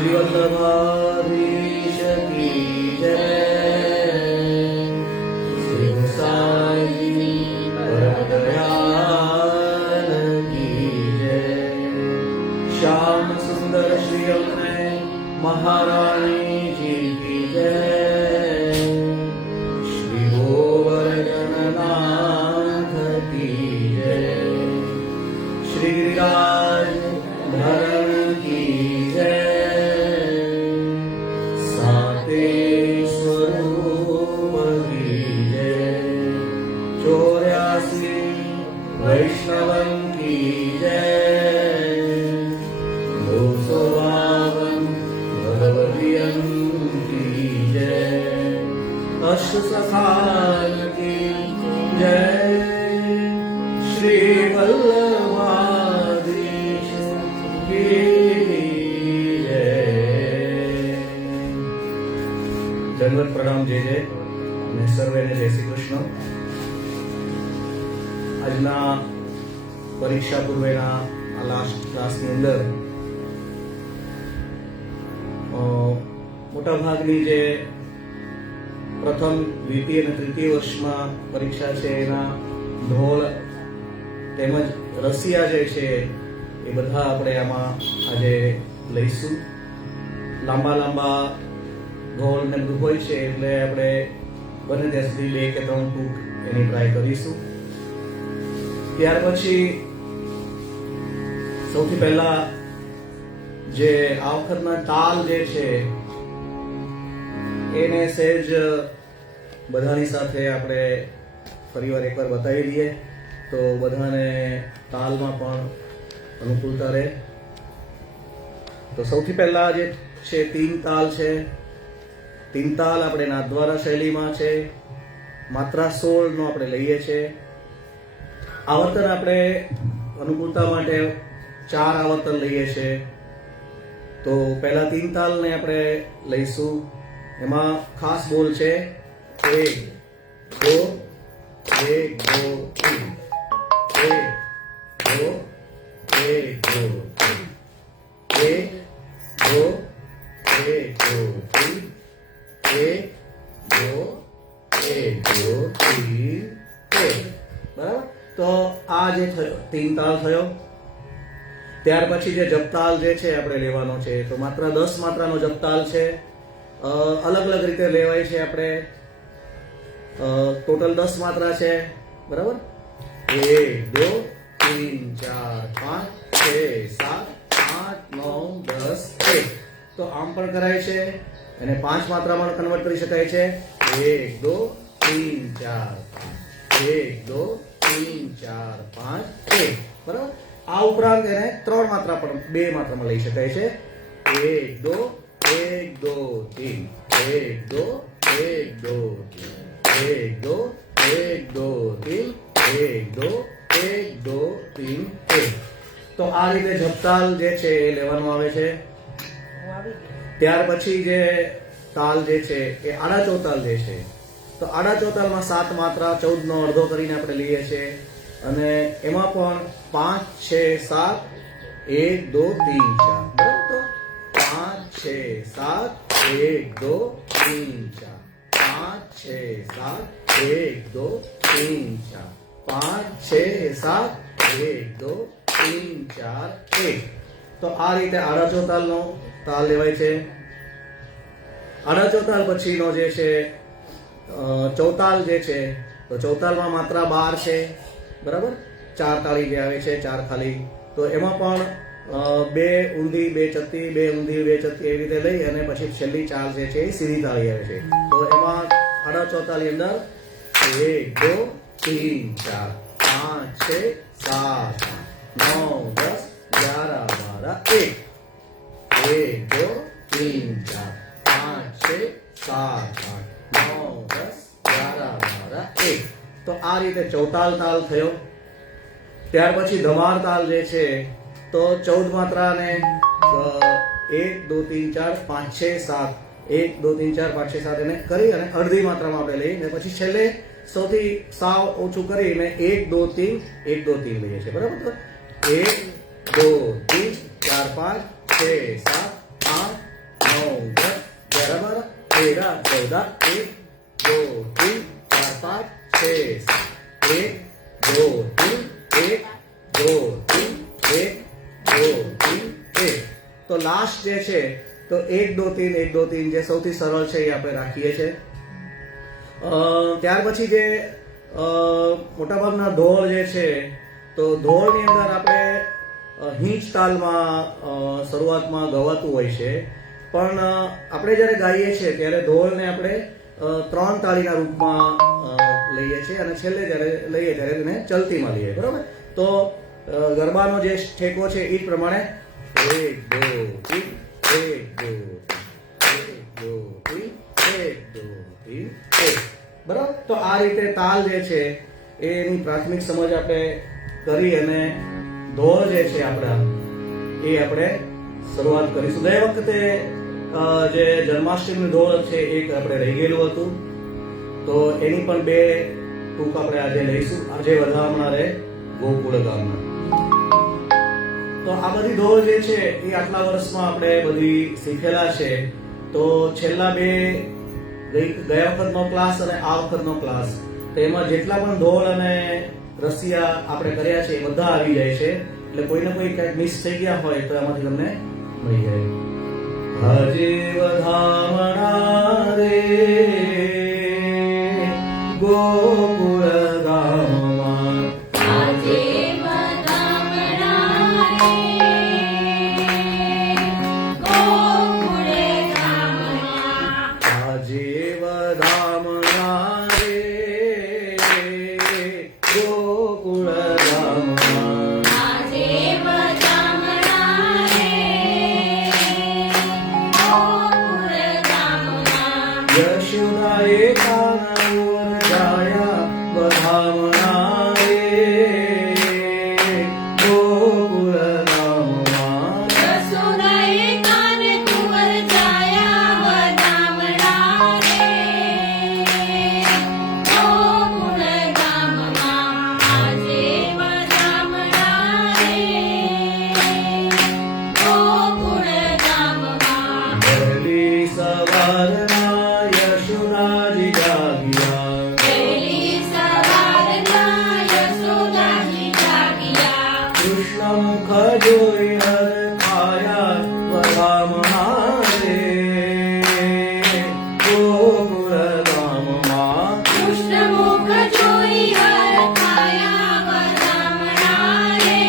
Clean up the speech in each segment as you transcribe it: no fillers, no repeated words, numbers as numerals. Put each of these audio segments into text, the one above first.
श्री वल्लभाधीश की जय। श्री गोसाई परम दयाल की जय। श्याम सुंदर श्री अम्बे महारानी जी की जय। श्री गोवर्धननाथ की जय। श्री गिरिराज धरण की जय। साते स्वरूप की जय। 84 वैष्णवन की जय। 252 भगवतियन की जय। अष्ट सखान की जय। श्री वल्लभाधीश की दंडवत प्रणाम जय जय અને સર્વેને જય શ્રી કૃષ્ણ। આજના પરીક્ષા પૂર્વેના આ લાસ્ટ ક્લાસની અંદર મોટાભાગની જે પ્રથમ દ્વિતીય અને તૃતીય વર્ષમાં પરીક્ષા છે એના ઢોળ તેમજ રસિયા જે છે એ બધા આપણે આમાં આજે લઈશું। લાંબા લાંબા ઢોળ ને બધું હોય છે એટલે આપણે બને ત્યાં સુધી 2 કે 3 ટૂંક એની ટ્રાય કરીશું। ત્યાર પછી સૌથી પહેલા જે આ વખતના તાલ જે છે એને સહેજ બધાની સાથે આપણે ફરીવાર એકવાર બતાવી દઈએ તો બધાને તાલમાં પણ અનુકૂળતા રહે। તો સૌથી પહેલા જે છે 3 તાલ છે। 3 તાલ આપણે નાદદ્વારા શૈલીમાં છે। માત્રા 16 નો આપણે લઈએ છીએ। આવર્તન આપણે અનુકૂળતા માટે 4 આવર્તન લઈએ છીએ। તો પહેલા 3 તાલને આપણે લઈશું। એમાં ખાસ બોલ છે 1 2 1 2 3 1 2 1 2 3 1 2 1 2 3 1 2 1 2 3 1 બરાબર। તો આ જે થયો 3 તાલ થયો। ત્યાર પછી જે જપતાલ જે છે આપણે લેવાનો છે તો માત્ર 10 માત્રાનો જપતાલ છે। અલગ અલગ રીતે લેવાય છે। આપણે ટોટલ 10 માત્રા છે બરાબર। 1 2 3 4 5 6 7 8 9 10 1 તો આમ પણ કરાય છે અને 5 માત્રામાં કન્વર્ટ કરી શકાય છે। 1 2 3 4 5 1 2 3 4 5 1 બરાબર। આ ઉપરાંત એને 3 માત્રા પણ 2 માત્રામાં લઈ શકાય છે। 1 2 1 2 3 1 2 1 2 3 1 2 1 2 3 1 2 1 2 3 1 તો આ રીતે જપતાલ જે છે એ લેવાનું આવે છે। ત્યાર પછી જે તાલ જે છે એ આડા ચોતાલ જે છે તો આડા ચોતાલમાં 7 માત્રા 14 નો અડધો કરીને આપણે લઈએ છીએ અને એમાં પણ 5 6 7 1 2 3 4 બરાબર। તો 5 6 7 1 2 3 4 5 6 7 1 2 3 4 5 6 7 1 2 3 4 1 તો આ રીતે આડા ચોતાલનો તાલ લેવાય છે। આડા ચોતાલ પછીનો જે છે ચૌતાલ જે છે તો ચૌતાલમાં માત્રા 12 છે બરાબર। 4 તાળી જે આવે છે 4 ખાલી તો એમાં પણ 2 ઊંધી 2 ચત્તી 2 ઊંધી 2 ચત્તી એવી રીતે લઈ અને પછી છેલ્લી 4 જે છે એ સીધી તાળી આવે છે। તો એમાં આડા ચોતાલની અંદર 1 2 3 4 5 6 7 9 10 11 12 1 1 2 3 4 5 6 7 8 9 10 11 12 1 તો આ રીતે ચૌતાલ તાલ થયો। ત્યાર પછી ધમાર તાલ જે છે તો 14 માત્રાને 1 2 3 4 5 6 7 1 2 3 4 5 6 7 એને કરી અને અડધી માત્રામાં આપણે લઈએ અને પછી છેલ્લે સૌથી સાવ ઓછું કરીને 1 2 3 1 2 3 લઈએ છીએ બરાબર। તો 1 2 3 4 5 6 7 8 13 14 1 2 3 4 5 6 7 1 2 3 1 2 3 1 2 3 1 તો લાસ્ટ જે છે તો 1 2 3 1 2 3 જે સૌથી સરળ છે એ આપણે રાખીએ છીએ. ત્યાર પછી જે મોટાભાગના ધોળ જે છે તો ધોળની અંદર આપણે હિંચ તાલમાં શરૂઆતમાં ગવાતું હોય છે, પણ આપણે જ્યારે ગાઈએ છીએ ત્યારે ધોળને આપણે 3 તાળીના રૂપમાં લઈએ છીએ અને છેલ્લે જ્યારે લઈએ ત્યારે તેને ચલતીમાં લઈએ, બરાબર. તો ગરબાનો જે ઠેકો છે એ જ પ્રમાણે 1 2 3 1 2 3 1 2 3 1, બરાબર. તો આ રીતે તાલ જે છે એની પ્રાથમિક સમજ આપણે કરી અને ધોળ જે છે આપણા એ આપણે શરૂઆત કરીશું. ગઈ વખતે જે જન્માષ્ટમીનું ધોળ છે એક આપણે રહી ગયેલું હતું, તો એની પણ 2 ટૂંક આપણે આજે લઈશું. આજે વધામણા રે ગોકુળ ગામના. તો આ બધી ધોળ જે છે એ આટલા વર્ષમાં આપણે બધી શીખેલા છે. તો છેલ્લા 2 ગયા વખતનો ક્લાસ અને આ વખતનો ક્લાસ, તેમાં જેટલા પણ ધોળ અને રસિયા આપણે કર્યા છે એ બધા આવી જાય છે. એટલે કોઈને કોઈ કંઈક મિસ થઈ ગયા હોય તો એમાંથી તમને મળી જાય. આજે વધામણા રે ગોકુળ ગામમાં, આજે વધામણા રે ગોકુળ ગામમાં, આજે વધામણા રે ગોકુળ ગામમાં, આજે વધામણા રે ગોકુળ ગામમાં, યશોદાએ કાનૂર જાયા વધામણા રે ગોકુળ ગામમાં, યશોદાએ કાન કુંવર જાયા વધામણા રે ગોકુળ ગામમાં, આજે વધામણા રે ગોકુળ ગામમાં, વહેલી સવારના યશોદાજી જાગ્યા, વહેલી સવારના યશોદાજી જાગ્યા, કૃષ્ણ મુખ જોઈ હર ખાયા વધામણા રે ગોકુળ ગામમાં, કૃષ્ણ મુખ જોઈ હર ખાયા વધામણા રે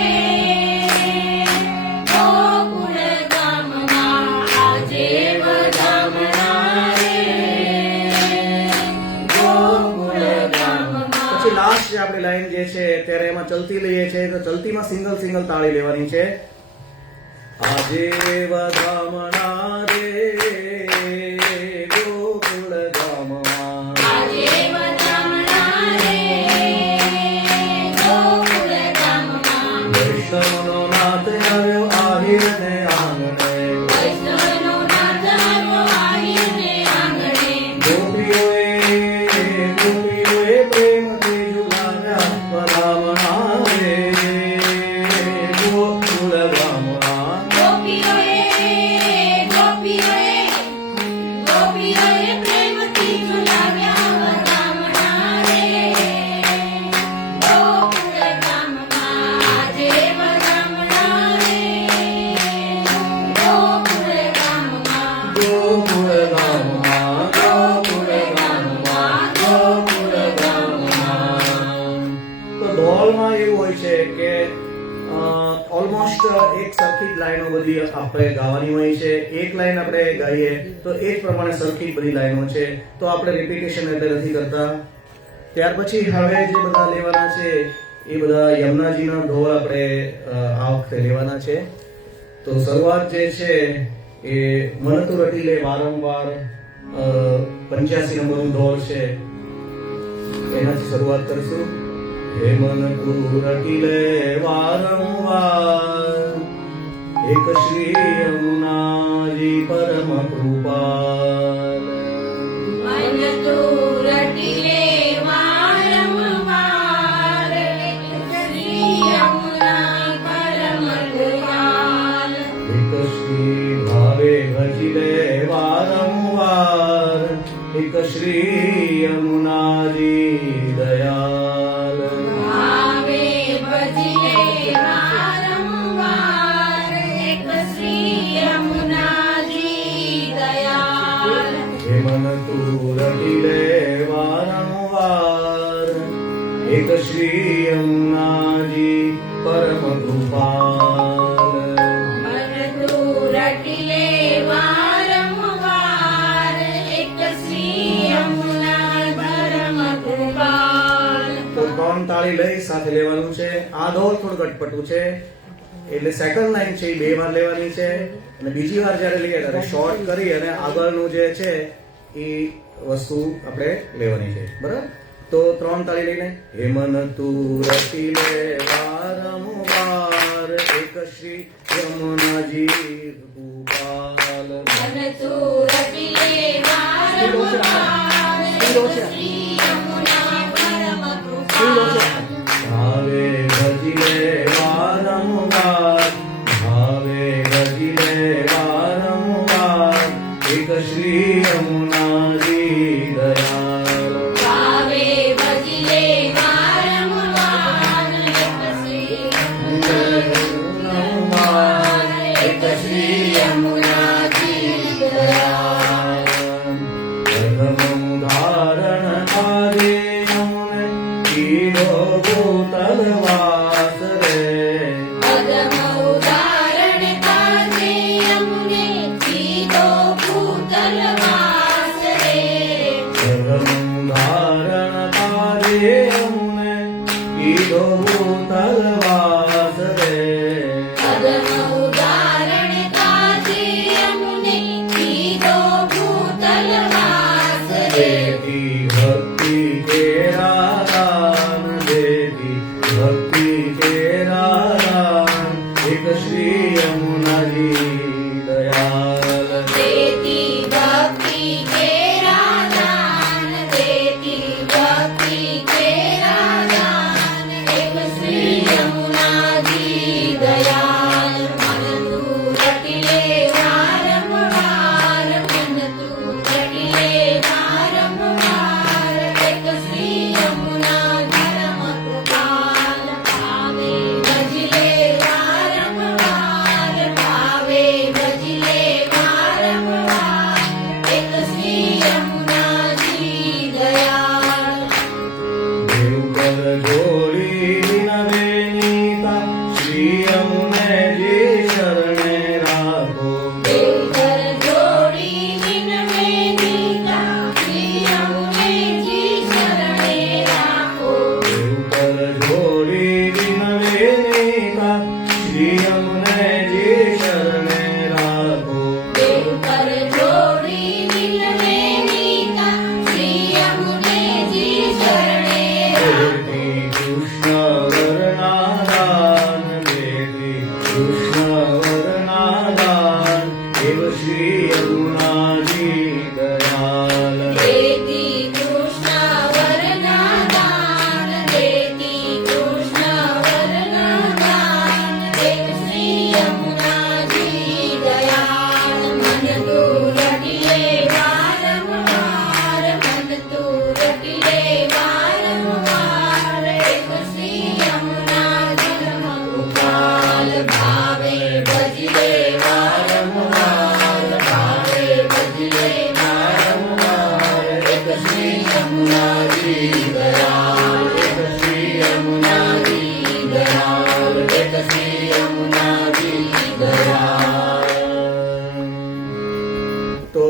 ગોકુળ ગામમાં, આજે વધામણા રે ગોકુળ ગામમાં. પછી લાસ્ટ જે આપણી લાઈન જે છે ત્યારે એમાં ચલતી લઈએ છીએ. તો ચલતીમાં સિંગલ તાળી લેવાની છે. આજે વધામણા રે ગોકુળ ગામમાં, આજે વધામણા રે ગોકુળ ગામમાં, વૈષ્ણવનો નાથ આવ્યો આહિરને આંગણે, વૈષ્ણવનો નાથ આવ્યો આહીરને આંગણે, ગોપીઓએ પ્રેમથી ઝુલાવ્યા વધામણા રે ગોકુળ ગામમાં, ગોપીઓએ પ્રેમથી ઝુલાવ્યા વધામણા રે ગોકુળ ગામમાં, આજે વધામણા રે ગોકુળ ગામમાં, ગોકુળ ગામમાં, ગોકુળ ગામમાં, ગોકુળ ગામમાં. તો ધોળમાં એવું હોય છે કે ઓલમોસ્ટ એક સરખી જ લાઈનો બધી આપણે ગાવાની હોય છે. એક લાઈન આપણે ગાઈએ તો એ જ પ્રમાણે સરખી જ બધી લાઈનો છે, તો આપણે રિપીટેશન એટલે નથી કરતા. ત્યાર પછી હવે જે બધા લેવાના છે એ બધા યમુનાજીના ધોળ આપણે આ વખતે લેવાના છે. તો શરૂઆત જે છે એ મનતું રટી લે વારંવાર 85 નંબરનું ધોળ છે, એનાથી શરૂઆત કરીશું. હે મનતું રટી લે વારંવાર, એક શ્રી યમુનાજી પરમ કૃપાલ. મન તું રટી લે વારંવાર, શ્રી યમુના પરમ કૃપાલ. એક શ્રી ભાવે ભજી લે વારંવાર, શ્રી યમુનાજી દયાલ આવે ભજલે વારંવાર એક શ્રી યમુનાજી દયાલ હેમન તું રટી લે વારંવાર એક શ્રી યમુનાજી પરમ કૃપાલ મન તું રટીલે વારંવાર એક શ્રી યમુના પરમ કૃપાલ તો 3 તાળી લઈ સાથે લેવાનું છે. આ દોર થોડું ગટપટું છે એટલે સેકન્ડ લાઈન છે એ 2 વાર લેવાની છે અને બીજી વાર જ્યારે લઈએ ત્યારે શોર્ટ કરી અને આગળનું જે છે એ વસ્તુ આપણે લેવાની છે. બરાબર? તો 3 તાળી લઈને હેમન તું રટી લે વારંવાર એક શ્રી યમુનાજી ભૂપાલ મન તું રટીલે વારંવાર એક શ્રી યમુના પરમ કૃપાલ ભાવે ભજીલે વારંવાર ભાવે ભજીલે વારંવાર એક શ્રી યમુનાજી દયાલ ભાવે ભજલે વારંવાર એક શ્રી યમુના એક શ્રી યમુનાજી દયાલ પ્રથમ ધારણ આજે યમુને કીધો ભૂતલ વાસ રે પદમ ઉદાહરણ કાજે યમુને કીધો ભૂતલ વાસ રે પ્રથમ ધારણ આજે યમુને કીધો ભૂતલ વાસ રે પદમ ઉદાહરણ કાજે યમુને કીધો ભૂતલ વાસ રે દેવી ભક્તિ તેરા દાન દેવી ભક્તિ તેરા દાન એક શ્રી યમુનાજી દયાલ દેતી ભક્તિ તેરા દાન દેતી ભક્તિ તેરા દાન એક શ્રી યમુનાજી દયાલ મન તું રટીલે વારંવાર મન તું રટીલે વારંવાર એક શ્રી યમુના ધર્મ કૃપાલ ભાવે ભજલે વારંવાર ભાવે ભજલે વારંવાર એક શ્રી યમુનાજી દયાલ દેવકર જોડી વિનવેનીતા શ્રી યમુનેજી શરણે રાખો દેવધર જોડી વિનવે નીતા શ્રી યમુનેજી શરણે રાખો દેવકર જોડી વિનવેનીતા શ્રી યમુનેજી શરણે રાખો દેવધર જોડી વિનવે નીતા શ્રી યમુનેજી શરણે રાખો દેવી કૃષ્ણ વર્ણાદાન દેવી કૃષ્ણ વર્ણાદાન એવ શ્રી યમુનાજી દયાલ દેતી કૃષ્ણ વરના દાન દેતી કૃષ્ણ વરના દાન દેવ શ્રી યમુનાજી દયાલ મન તું રટીલે વારંવાર મન તું રટીલે વારંવાર એક શ્રી યમુના ધર્મ કૃપાલ ભાવે ભજલે વારંવાર ભાવે ભજલે વારંવાર એક શ્રી યમુનાજી દયાલ એક શ્રી યમુનાજી દયાલ એક શ્રી યમુનાજી દયાલ તો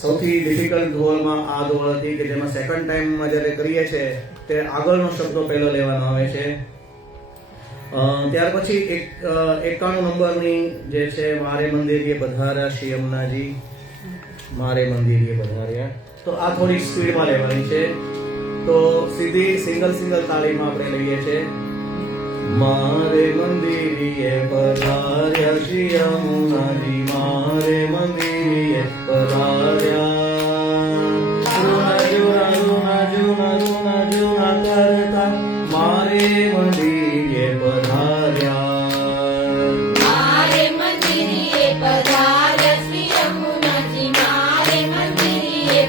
સૌથી ડિફિકલ્ટ ધોળમાં આ ધોળ હતી કે જેમાં સેકન્ડ ટાઈમમાં જ્યારે કરીએ છીએ તે આગળનો શબ્દ પહેલો લેવાનો આવે છે. ત્યાર પછી 91 નંબરની જે છે મારે મંદિરે પધાર્યા શ્રી યમુનાજી મારે મંદિરે પધાર્યા. તો આ થોડી સ્પીડમાં લેવાની છે. તો સીધી સિંગલ તાળીમાં આપણે લઈએ છીએ. મારે મંદિરે પધાર્યા શ્રી યમુનાજી મારે મંદિરે પધાર્યા જુના જુના જુના જુના જુના કરતા મારે મંદિરે પધાર્યા મારે મંદિરે પધાર્યા શ્રી યમુનાજી મારે મંદિરે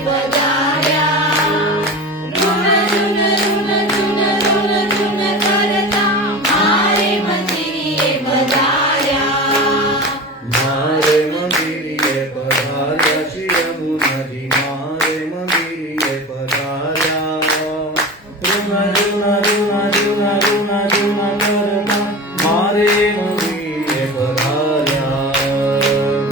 મારે મંદિરે પધાર્યા શ્રી યમુનાજી મારે મંદિરે પધાર્યા રૂના રૂના રૂના રૂના રૂના રૂના કરતા મારે મંદિરે પધાર્યા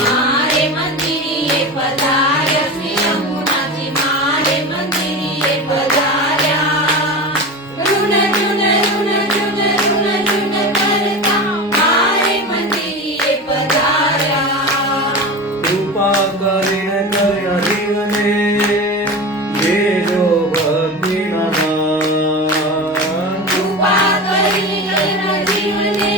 મારે મંદિરે પધાર્યા શ્રી યમુનાજી મારે મંદિરે પધાર્યા ruin ruin ruin ruin ruin ruin કરતા મારે મંદિરે પધાર્યા કૃપા કરીને કર્યા જીવને દેજો ભક્તિના દાન કૃપા કરીને જીવને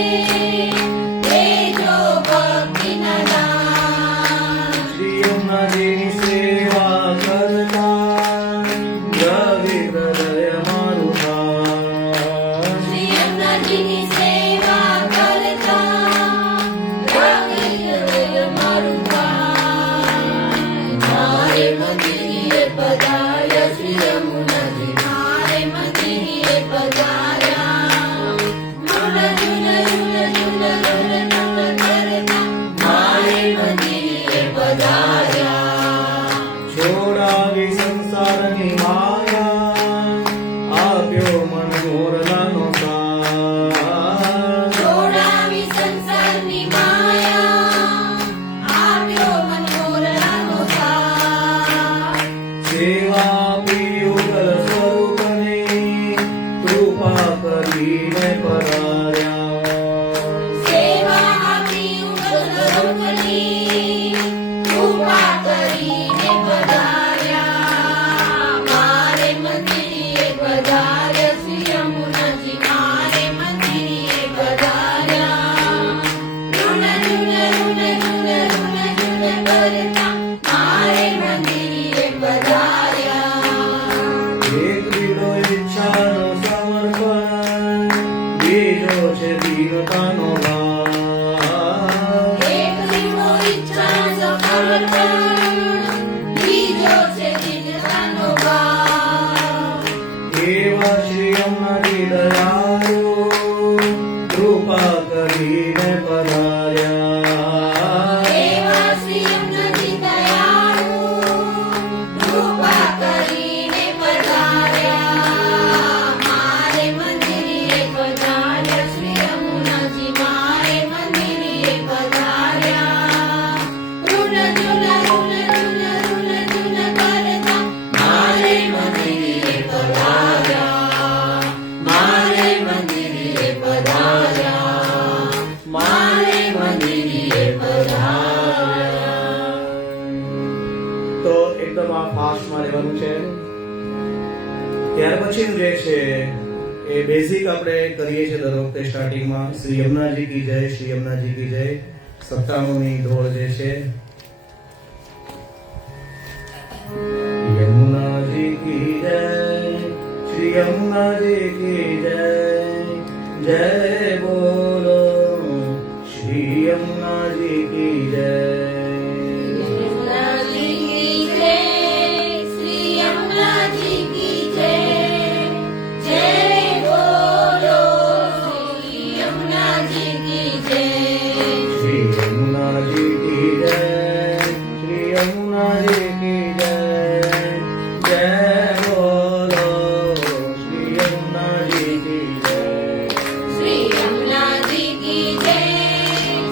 દેજો ભક્તિના દાન શ્રી યમુનાજીની સેવા કરતા રવિ હૃદય મારું દાન શ્રી યમુનાજીની સેવા કરતા રવિ હૃદય મારું દાન મારે મંદિરે પધાર્યા શ્રી યમુનાજી મારે મંદિરે પધાર્યા ruin ruin ruin ruin ruin ruin કરતા મારે મંદિરે પધાર્યા છોડાવી સંસારની માયા આપ્યો મન મોરલાનો સાથ છોડાવી સંસારની માયા આપ્યો મનોરલાનો સાથ સેવા આપી ઉગલ સ્વરૂપની કૃપા કરીને પધાર્યા સેવા આપી ઉગલરૂપની કૃપા કરીને પધાર્યા મારે મંદિરે પધાર્યા શ્રી યમુનાજી મારે મંદિરે પધાર્યા ruin ruin ruin ruin ruin ruin કરતા મારે મંદિરે પધાર્યા એક દીડો ઈચ્છાનો સમર્પણ બીજો છે દીનતાનો ભાવ એક દીવો ઈચ્છાનો સમર્પણ બીજો છે દિલનો ભાવ એવા શ્રી યમુનાજી દયાળુ કૃપા કરીને પધાર્યા એવા શ્રી યમુનાજી દયાળુ કૃપા કરીને પધાર્યા મારે મંદિરે પધાર્યા શ્રી યમુનાજી મારે મંદિરે પધાર્યા ruin ruin ruin ruin ruin ruin કરતા મારે મંદિરે પધાર્યા મારે મંદિરે પધાર્યા મારે મંદિરે પધાર્યા તો એકદમ આ ફાસ્ટમાં રહેવાનું છે ત્યાર પછીનું જે છે એ બેઝિક આપણે કરીએ છીએ દર વખતે સ્ટાર્ટિંગમાં શ્રી યમુનાજી કી જય શ્રી યમુનાજી કી જય 97 ની ઢોળ જે છે યમુનાજી કી જય શ્રી યમુનાજી કી જય જય બોલો શ્રી યમુનાજી કી જય યમુનાજી કી જય શ્રી યમુનાજી કી જય જય બોલો શ્રી યમુનાજી કી જય श्री यमुनाजी की जय श्री यमुनाजी की जय जय बोलो श्री यमुनाजी की जय શ્રી યમુનાજી કી જય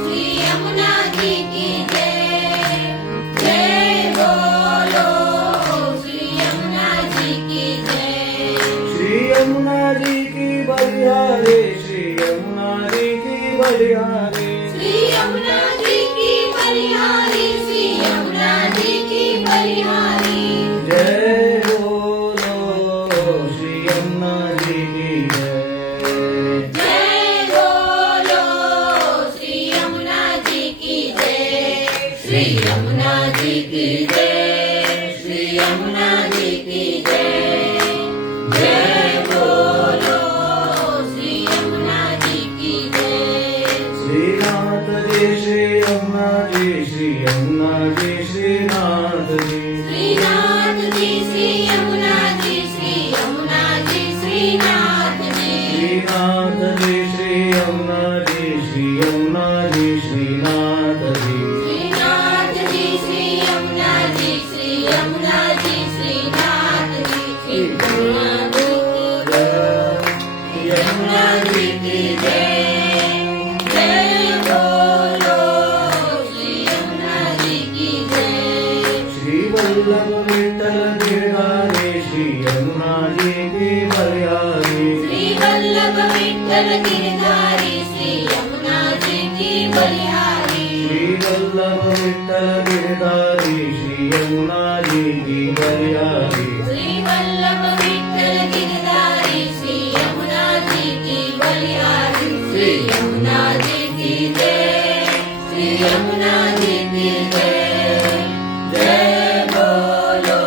શ્રી યમુનાજી કી જય જય બોલો શ્રી યમુનાજી કી જય श्री यमुनाजी की बलिहारी श्री यमुनाजी की बलिहारी શ્રી યમુનાજી કી બલિહારી શ્રી યમુનાજી કી બલિહારી जय बोलो श्री यमुनाजी की जय જય બોલો શ્રી યમુનાજી કી જય શ્રી યમુનાજી કી જય શ્રી યમુનાજી કી જય જય બોલો શ્રી યમુનાજી કી જય श्रीनाथ जी श्री यमुनाजी श्री यमुनाजी श्रीनाथजी શ્રીનાથજી શ્રી યમુનાજી શ્રી યમુનાજી શ્રીનાથજી श्रीनाथजी श्री यमुनाजी श्री यमुनाजी श्रीनाथजी વલ્લભ વિઠ્ઠલ ગિરધારી શ્રી યમુનાજી કી બલિહારી શ્રી વલ્લભ વિઠ્ઠલ ગિરધારી શ્રી યમુનાજી કી બલિહારી શ્રી વલ્લભ વિઠ્ઠલ ગિરધારી શ્રી યમુનાજી કી બલિહારી શ્રી વલ્લભ વિઠ્ઠલ ગિરધારી શ્રી યમુનાજી કી બલિહારી શ્રી યમુનાજી કી જય શ્રી યમુનાજી કી જય જય બોલો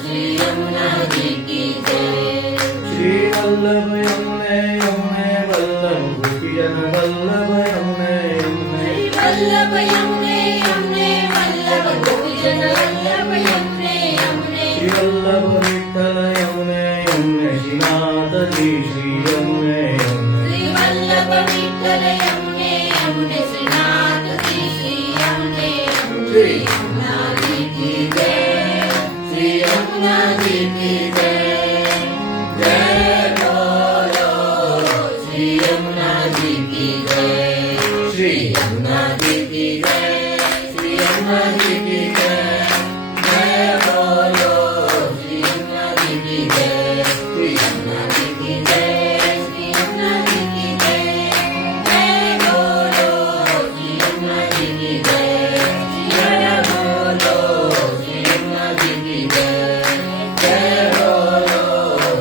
શ્રી યમુનાજી કી જય શ્રી વલ્લભ યમુને યમુને વલ્લભ ગોપીજન વલ્લભ યમુને યમુને વલ્લભ યમુને યમુને વલ્લભ ગોપીજન વલ્લભ યમુને યમુને શ્રી વલ્લભ વિઠ્ઠલ યમુને યમુને શ્રીનાથજી શ્રી યમુને યમુને શ્રી વલ્લભ વિઠ્ઠલ યમુને યમુને શ્રીનાથજી શ્રી યમુને યમુને શ્રી યમુનાજી કી જય શ્રી યમુનાજી કી જય જય બોલો શ્રી યમુનાજી કી જય શ્રી યમુનાજી કી જય શ્રી યમુનાજી કી જય જય બોલો શ્રી યમુનાજી કી જય શ્રી યમુનાજી કી જય શ્રી યમુનાજી કી જય જય બોલો શ્રી યમુનાજી કી જય જય બોલો શ્રી યમુનાજી કી જય જય બોલો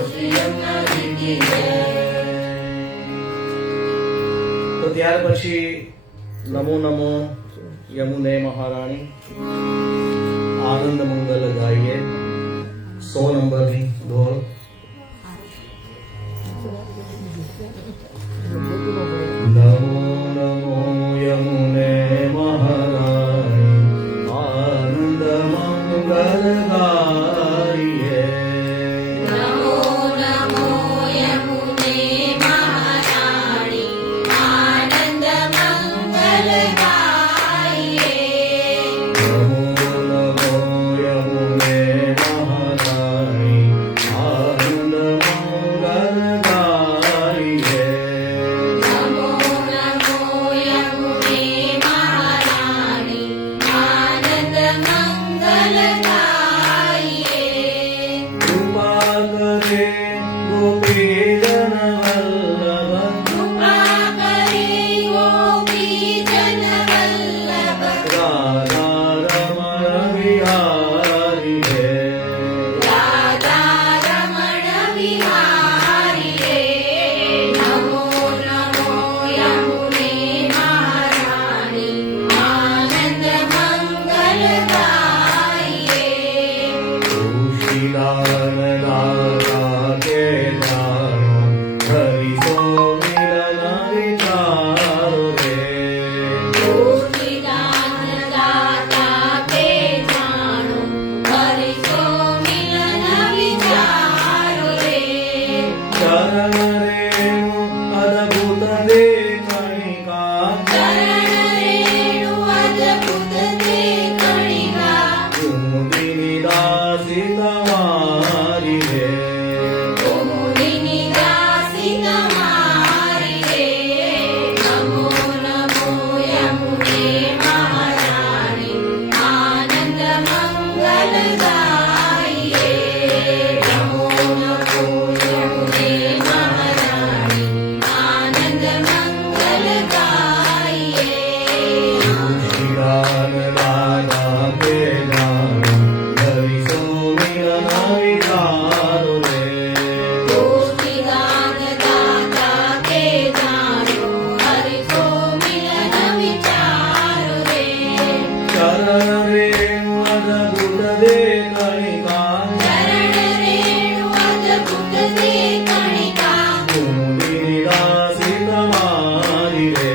શ્રી યમુનાજી કી જય તો ત્યાર પછી નમો નમો યમુને મહારાણી આનંદ મંગલ ગાઈએ 100 નંબરની ઢોલ નમો નમો યમુને મહારાણી આનંદ મંગલ ગાઈએ નમો નમો યમુને મહારાણી આનંદ મંગલ ગાઈએ નમો નમો યમુને મહારાણી આનંદ મંગલ ગાઈએ નમો નમો યમુને મહારાણી આનંદ મંગલ ગાઈએ કૃપા કરે ગોપીજન વલ્લભ કૃપા કરી ગોપીજન વલ્લભ રાધા રમણ વિહારી હે રાધા રમણ વિહારી રે નમો નમો યમુને મહારાણી આનંદ મંગલ ગાઈએ તુલસીદાન દાતા કે જાનો હરિ સો મિલન વિચારો રે તુલસીદાન દાતા કે જાણો હરિ સો મિલન વિચારો રે ચરણ રેણુ અદ્ભુત દેખણિકા ચરણ રેણુ અદ્ભુત દેખણિકા કુમુદિની દાસી તમારી હે કુમુદિની દાસી તમારી રે નમો નમો યમુને મહારાણી આનંદ મંગલ ગાઈએ નમો નમો યમુને મહારાણી આનંદ મંગલ ગાઈએ તુલસીદાન દાતા કે જાનો હરિ સો મિલન વિચારો રે તુલસીદાન દાતા કે જાણો હરિ સો મિલન વિચારો રે ચરણ રેણુ અદ્ભુત દેખણિકા ચરણ રેણુ અદ્ભુત દેખણિકા કુમુદિની દાસી તમારી રે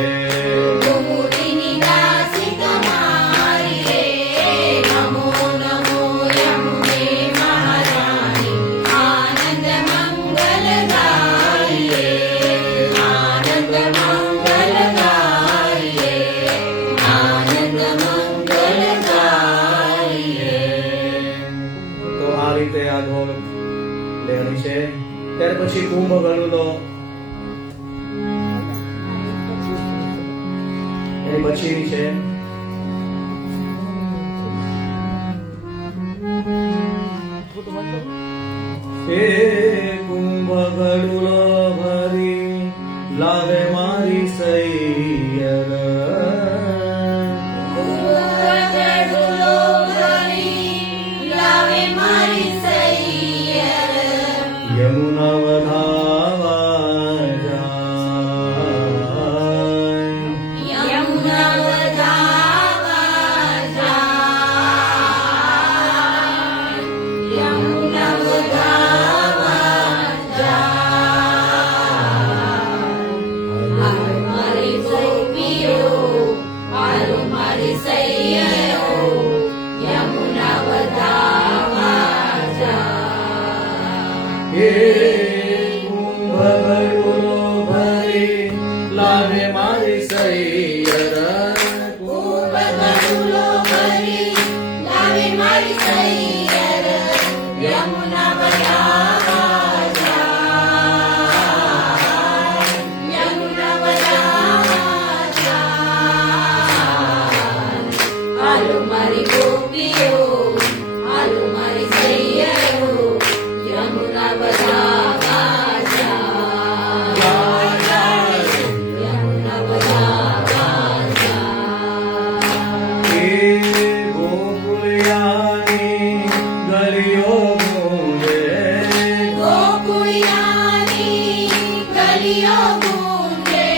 કુમુદિની દાસી તમારી રે નમો નમો યમુને મહારાણી આનંદ મંગલ ગાઈએ આનંદ મંગલ ગાઈએ આનંદ મંગલ ગાઈએ તો આ રીતે આ ઢોલ લેવાની છે ત્યાર પછી કુંભ ગળું લો એની પછીની છે મારી ગોપીઓ, હાલો મારી સૈયરો, યમુના બધા વાજા. યમુના બધા વાજા. એ ગોકુળિયાની ગલીઓ ગૂંજે, ગોકુળિયાની ગલીઓ ગૂંજે,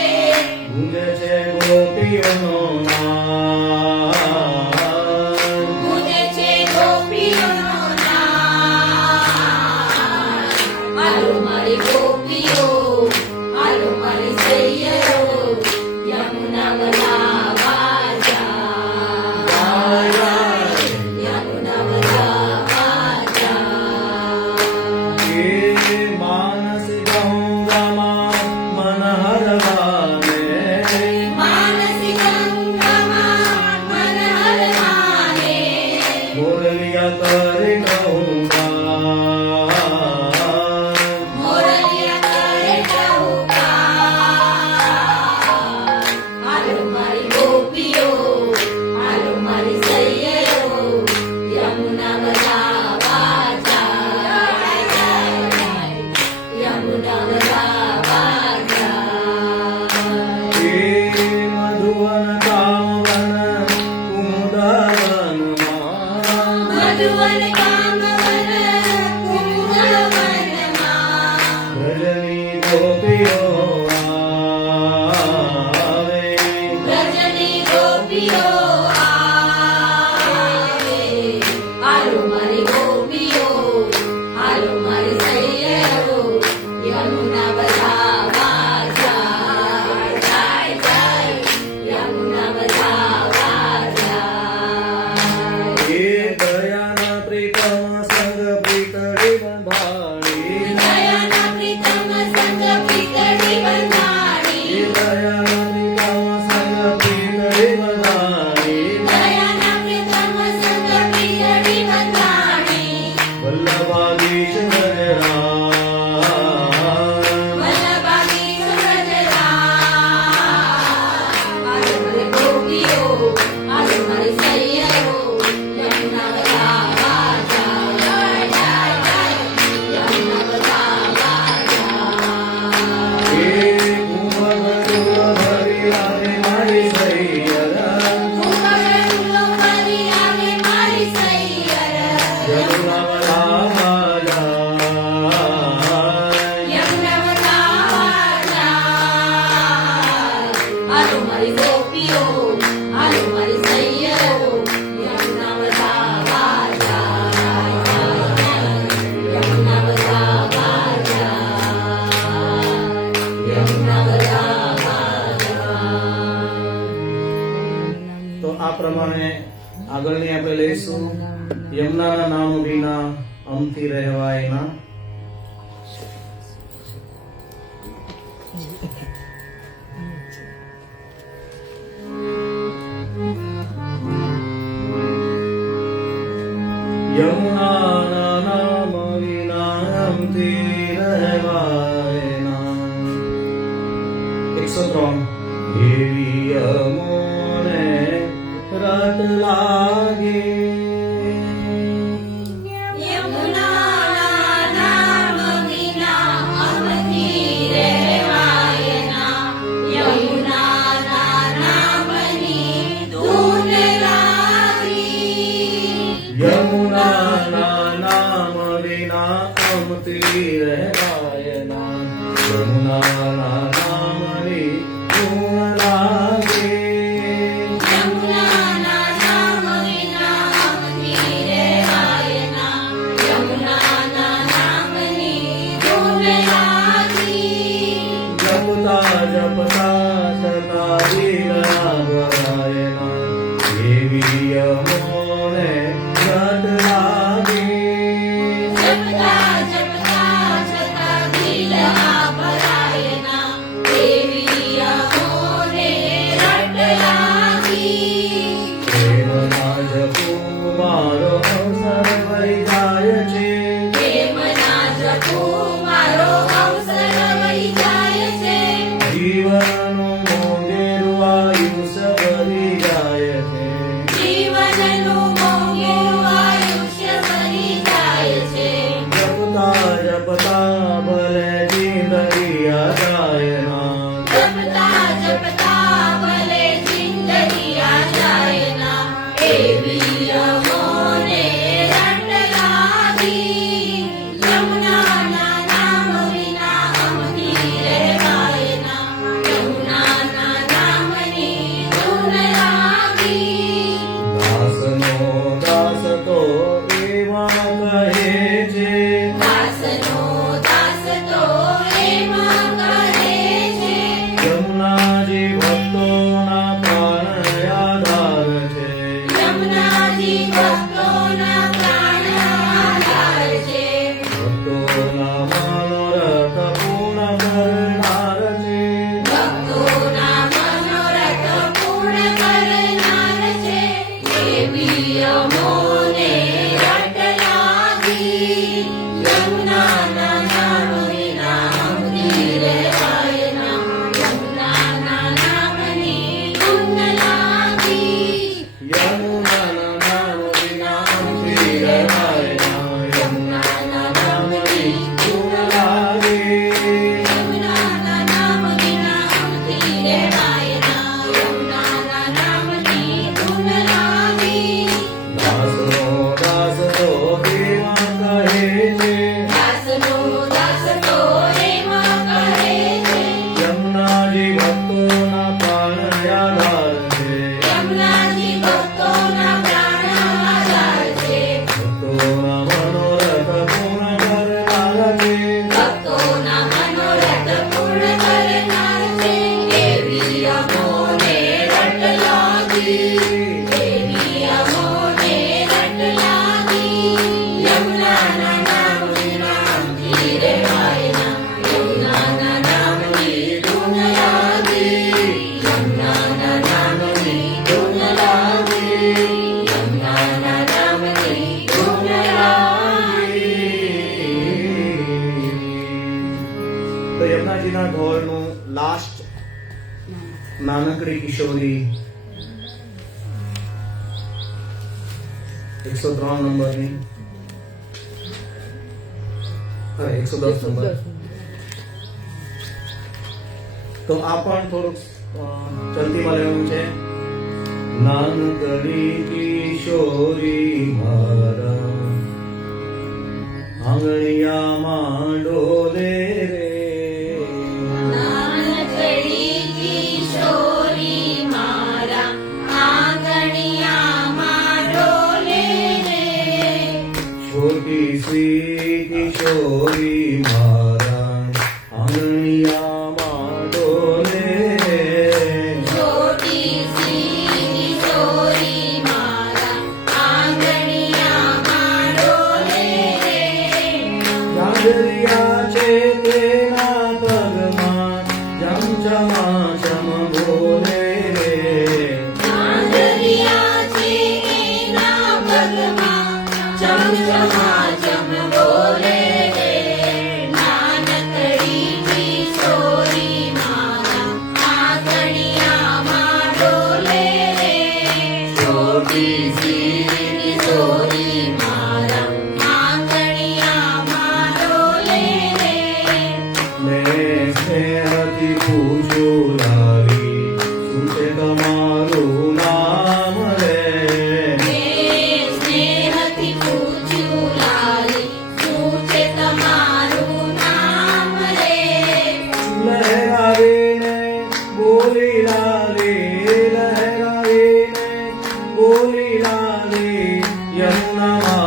ગૂંજે છે ગોપીઓનો નાદ. ગૂંજે છે ગોપીઓનો નાદ. હાલો મારી ગોપીઓ, હાલો મારી સૈયરો, યમુના બધા વાજા. યમુના બધા વાજા. એ માનસ ગંગામાં મન હરવાને, માનસી ગંગામાં મન હરવાને, મુરલિયા કરે કહું મોરલિયા કરે ટહુકાર. હાલો મારી ગોપીઓ, હાલો મારી સૈયરો, યમુના બધા વાજા. યમુના બધા વાજા. એ મધુવન કામવન કુમુદવનમાં, મધુવન કામવન કુમુદવનમાં, રજની ગોપીઓ આવે, રજની ગોપીઓ આવે. હાલો મારી ગોપીઓ, હાલો મારી સૈયરો, યમુના બધા વાજા. યમુના બધા વાજા. એ દયાના પ્રીતમ સંગ પ્રીતડી બંધાણી, દયાના પ્રીતમ સંગ પ્રીતડી બંધાણી, એ દયાના પ્રીતમ સંગ પ્રીતડી બંધાણી, દયાના પ્રીતમ સંગ પ્રીતડી બંધાણી. વલ્લભાગીશ ગજરાણ. વલ્લભાગી સુરજરા. હાલો મારી ગોપીઓ, હાલો મારી સૈયરો, યમુના બધા વાજા. યમુના બધા વાજા. એ કુંભગરુડ ભરી આવે મારી સૈયરા, કુંભગરુડો ભરી આવે મારી સૈયર. યમુના બધા વાજા. યમુના બધા વાજા. હાલો મારી ગોપીઓ, હાલો મારી સૈયરો, યમુના બધા વાજા. યમુના બધા વાજા. યમુના બધા વાજા. તો આ પ્રમાણે આગળની આપણે લઈશું. યમુનાના નામ વિના અમથી રહેવાય ના. યમુનાના નામ વિના અમથી રહેવાય ના. 103. એવી યમોને રટ લાગે, યમુનાના નામ વિના અમથી રહેવાય ના. યમુનાના નામની ધૂન લાગી. યમુનાના નામ વિના અમથી રહેવાય ના. યમુનાના નામની ધૂન લાગે, યમુનાના નામ વિના અમથી રહેવાય ના. યમુનાના નામની ધૂન લાગી. જપતા જપતા છતાં દિલના ભરાય ના. એવી યમોને રટ લાગે, જપતા જપતા છતાં દિલ ભરાય ના. એવી અમોને રટ લાગી. પ્રેમના જપો મારો અવસર વહી જાય છે, પ્રેમના જપો મારો અવસર વહી જાય છે. જીવનનું મોંઘેરું આયુષ્ય વધી જાય છે. જીવનનું ભક્તોના પ્રાણ આધાર છે ભક્તોના મનોરથ પૂર્ણ કરનાર છે ભક્તોના મનોરથ પૂર્ણ કરનાર છે દેવી અમોને રટ લાગી યમુનાના નામ વિના અમરી રહેવાય ના યમુનાના નામની ધૂન લાગી યમુનાના નામ વિના અમથી રહેવાય ના યમુનાના નામની ધૂન લાગે યમુનાના નામ વિના અમથી રહેવાય ના યમુનાના નામની ધૂન લાગી દાસનો દાસ તો દેવા કહે છે દાસનો દાસ તો એમાં કહે છે યમુનાજી ભક્તોના પ્રાણ આધાર છે યમુનાજી ભક્તોના પ્રાણ આધાર છે ભક્તોના મનોરથ પૂર્ણ કરનાર છે ભક્તોના મનોરથ પૂર્ણ કરનાર છે એવી અમોને રટ લાગી એવી અમોને રટ લાગી યમુનાના નામ વિના અમથી રહેવાય ના યમુનાના નામની ધૂન લાગી યમુનાના નામની ધૂન લાગી યમુનાના નામની ધૂન લાગી તો યમુનાજીના ઢોલનું લાસ્ટ નાનકડી કિશોરી 103 નંબરની 110 નંબર તો આ પણ થોડુંક ચલતીમાં લેવાનું છે નાનકડી કિશોરી મારા આંગણિયામાં ડોલે રે નાનકડી કિશોરી મારા આંગણિયામાં ડોલે રે છોટી સી કિશોરી મારા આંગણિયામાં ડોલે રે છોટી સી કિશોરી મારા આંગણિયામાં ડોલે રે જાગરિયા છે તેના પગમાં ચમચમાચમ બોલે રે ચાંદલિયા છે એના પગમાં ચમચમાચમ બોલે રે નાનકડી કિશોરી મારા આંગણિયામાં ડોલે રે છોટી સી કિશોરી મારા આંગણિયામાં ડોલે રે મેં સ્નેહથી પૂછ્યું લારી શું છે તમારું નામ રે મેં સ્નેહથી પૂછ્યું લાલી શું છે તમારું નામ રે લહેરાવીને બોલી લાલી લહેરાવીને બોલી લાલી યમુના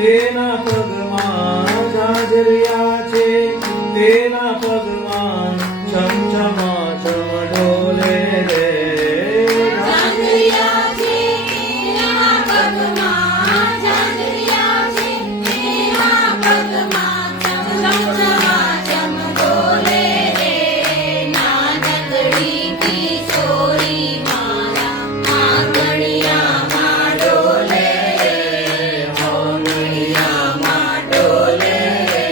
તેના પગમાં જાજરિયા છે, તેના પગમાં ચમચમા ચમ ઢોલે રે. જાંજરિયા છે તેના પગમાં, જાંજરિયા છે તેના પગમાં, ચમચમાચમ ડોલે રે. નાનકડી કિશોરી મારા આંગણિયામાં ડોલે રે, આંગણિયામાં ડોલે રે,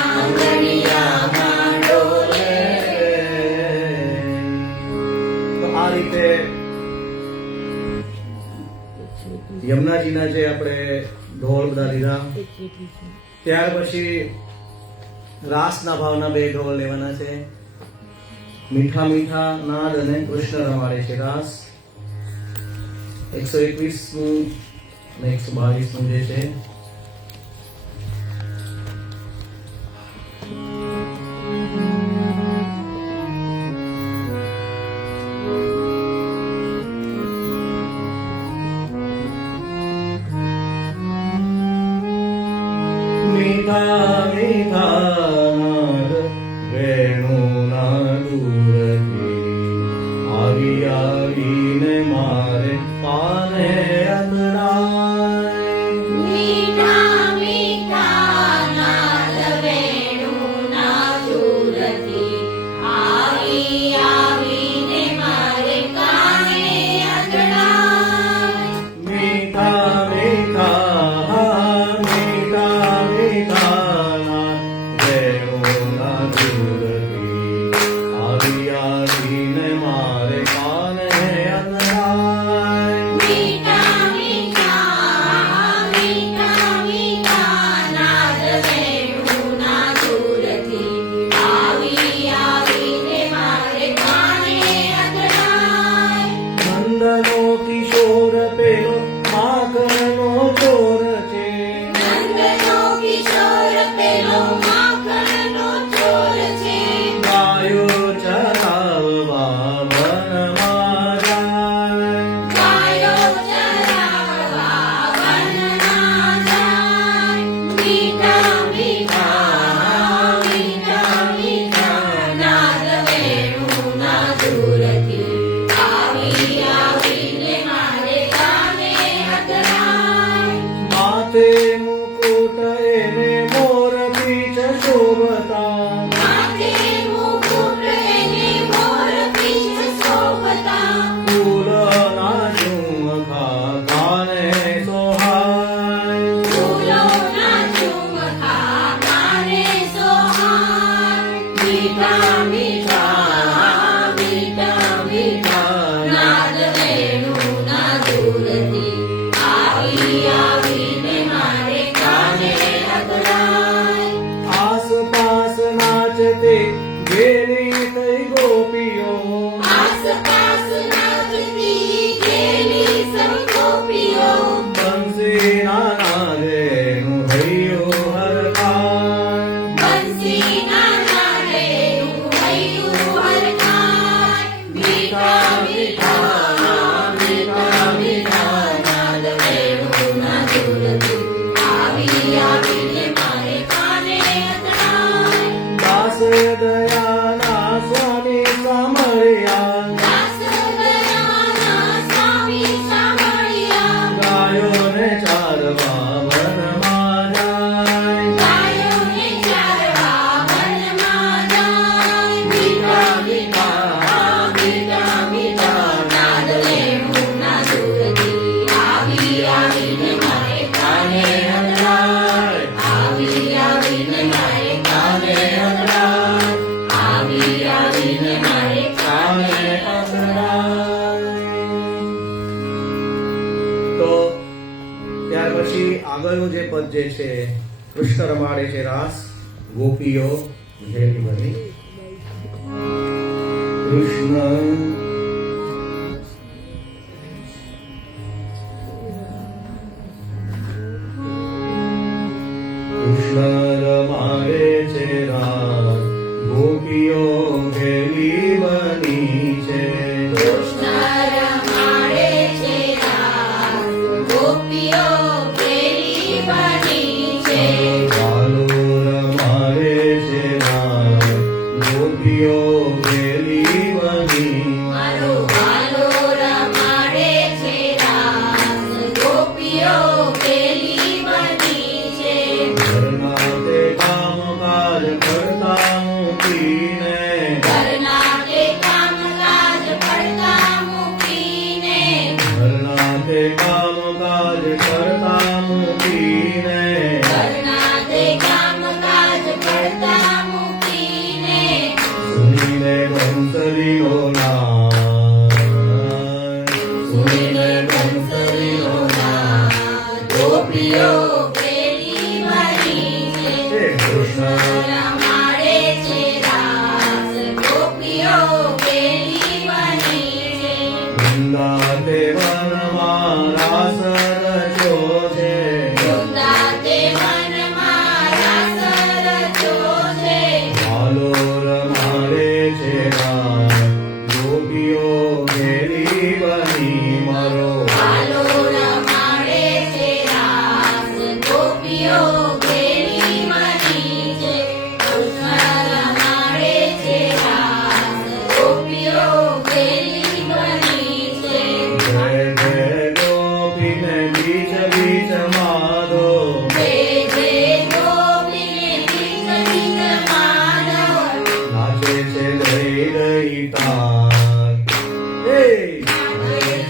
આંગણિયામાં ડોલે રે. તો આ રીતે યમુનાજીના જે આપણે ઢોલ બધા લીધા, ત્યાર પછી રાસના ભાવના બે ઢોલ લેવાના છે. મીઠા મીઠા નાદ અને કૃષ્ણ રમાડે છે રાસ. 121નું અને 122નું જે છે. મીઠા મીઠા નાદ વેણુના દૂરથી આવી આવીને મારે કાને અંગણાય. મીઠા મીઠા નાદ વેણુના દૂરથી આવી આવીને મારે કાને અંગણાય. મીઠા મીઠા મીઠા મીઠા નાદ વેણુના દૂરથી આવી આવીને મારે કાને અંગણાય. મીઠા મીઠા મીઠા મીઠા નાદ વેણુના દૂરથી આવી આવીને મારે કાને અંગણાય. નંદનો કિશોર પેલો માખણનો ચોર છે. નંદનો કિશોર પેલો માખણનો ચોર છે. ગાયો ચરાવવા વનમાં જાય. ગાયો ચરાવવા વનમાં જાય. મીઠા મીઠા મીઠા મીઠા નાદ વેણુના દૂરથી આવી આવીને મારે કાને અંગણાય. માથે મુકુટ એને મોર પીછ શોભતા. માથે મુકુટ એને મોર પીછ શોભતા. ફૂલના ઝુમખા કાને સોહાય. ફૂલોના ઝુમખા કાને સોહાય. મીઠા મીઠા મીઠા મીઠા નાદ વેણુના દૂરથી આવી આવીને મારે કાને અંગણાય. આસપાસ નાચતે ઘેરી થઈ ગોપીઓ. આસપાસ નાચતી ગેલી સૌ ગોપીઓ. બંસીના નાદેનું હૈયું હરખાય. બંસીના નાદેનું હૈયું હરખાય. મીઠા મીઠા મીઠા મીઠા નાદ વેણુના દૂરથી આવી આવીને મારે કાને અંગણાય. દાસ દયાના સ્વામી સામળિયા. દાસ દયાના સ્વામી સાંભળ્યા. ગાયોને ચારવા વનમાં જાય. ગાયોને ચારવા વનમાં જાય. મીઠા મીઠા મીઠા મીઠા નાદ વેણુના દૂરથી આવી આવીને મારે કાને અંગણાય. આવી આવીને મારે કાને અંગણાય. આવી આવીને મારે કાને અંગણાય. તો ત્યાર પછી આગળનું જે પદ જે છે, કૃષ્ણ રમાડે છે રાસ, ગોપીઓ ઘેરી બની. કૃષ્ણ કૃષ્ણ રમાડે છે રાસ, ગોપીઓ ઘેરી બની છે. કૃષ્ણ રમાડે છે રાસ, ગોપીઓ ઘેરી બની ગોપીઓ પેલી બની છે હે કૃષ્ણ રમાડે છે રાસ ગોપીઓ પેલી બની છે વૃંદાતે વનમાં રાસ રચ્યો છે વૃંદાતે વનમાં રાસ રચ્યો છે હાલો રમાડે છે રાસ ગોપીઓ ઘેરી બની મરો હાલો રમાડે છે રાસ ગોપીઓ પેલી બની છે કૃષ્ણ રમાડે છે રાસ ગોપીઓ પેલી બની છે જય જય ગોપીને બીચ બીચ માધો જય જય ગોપીને ગીત ગીત માધવ નાચે છે દઈ દઈ તાલ હે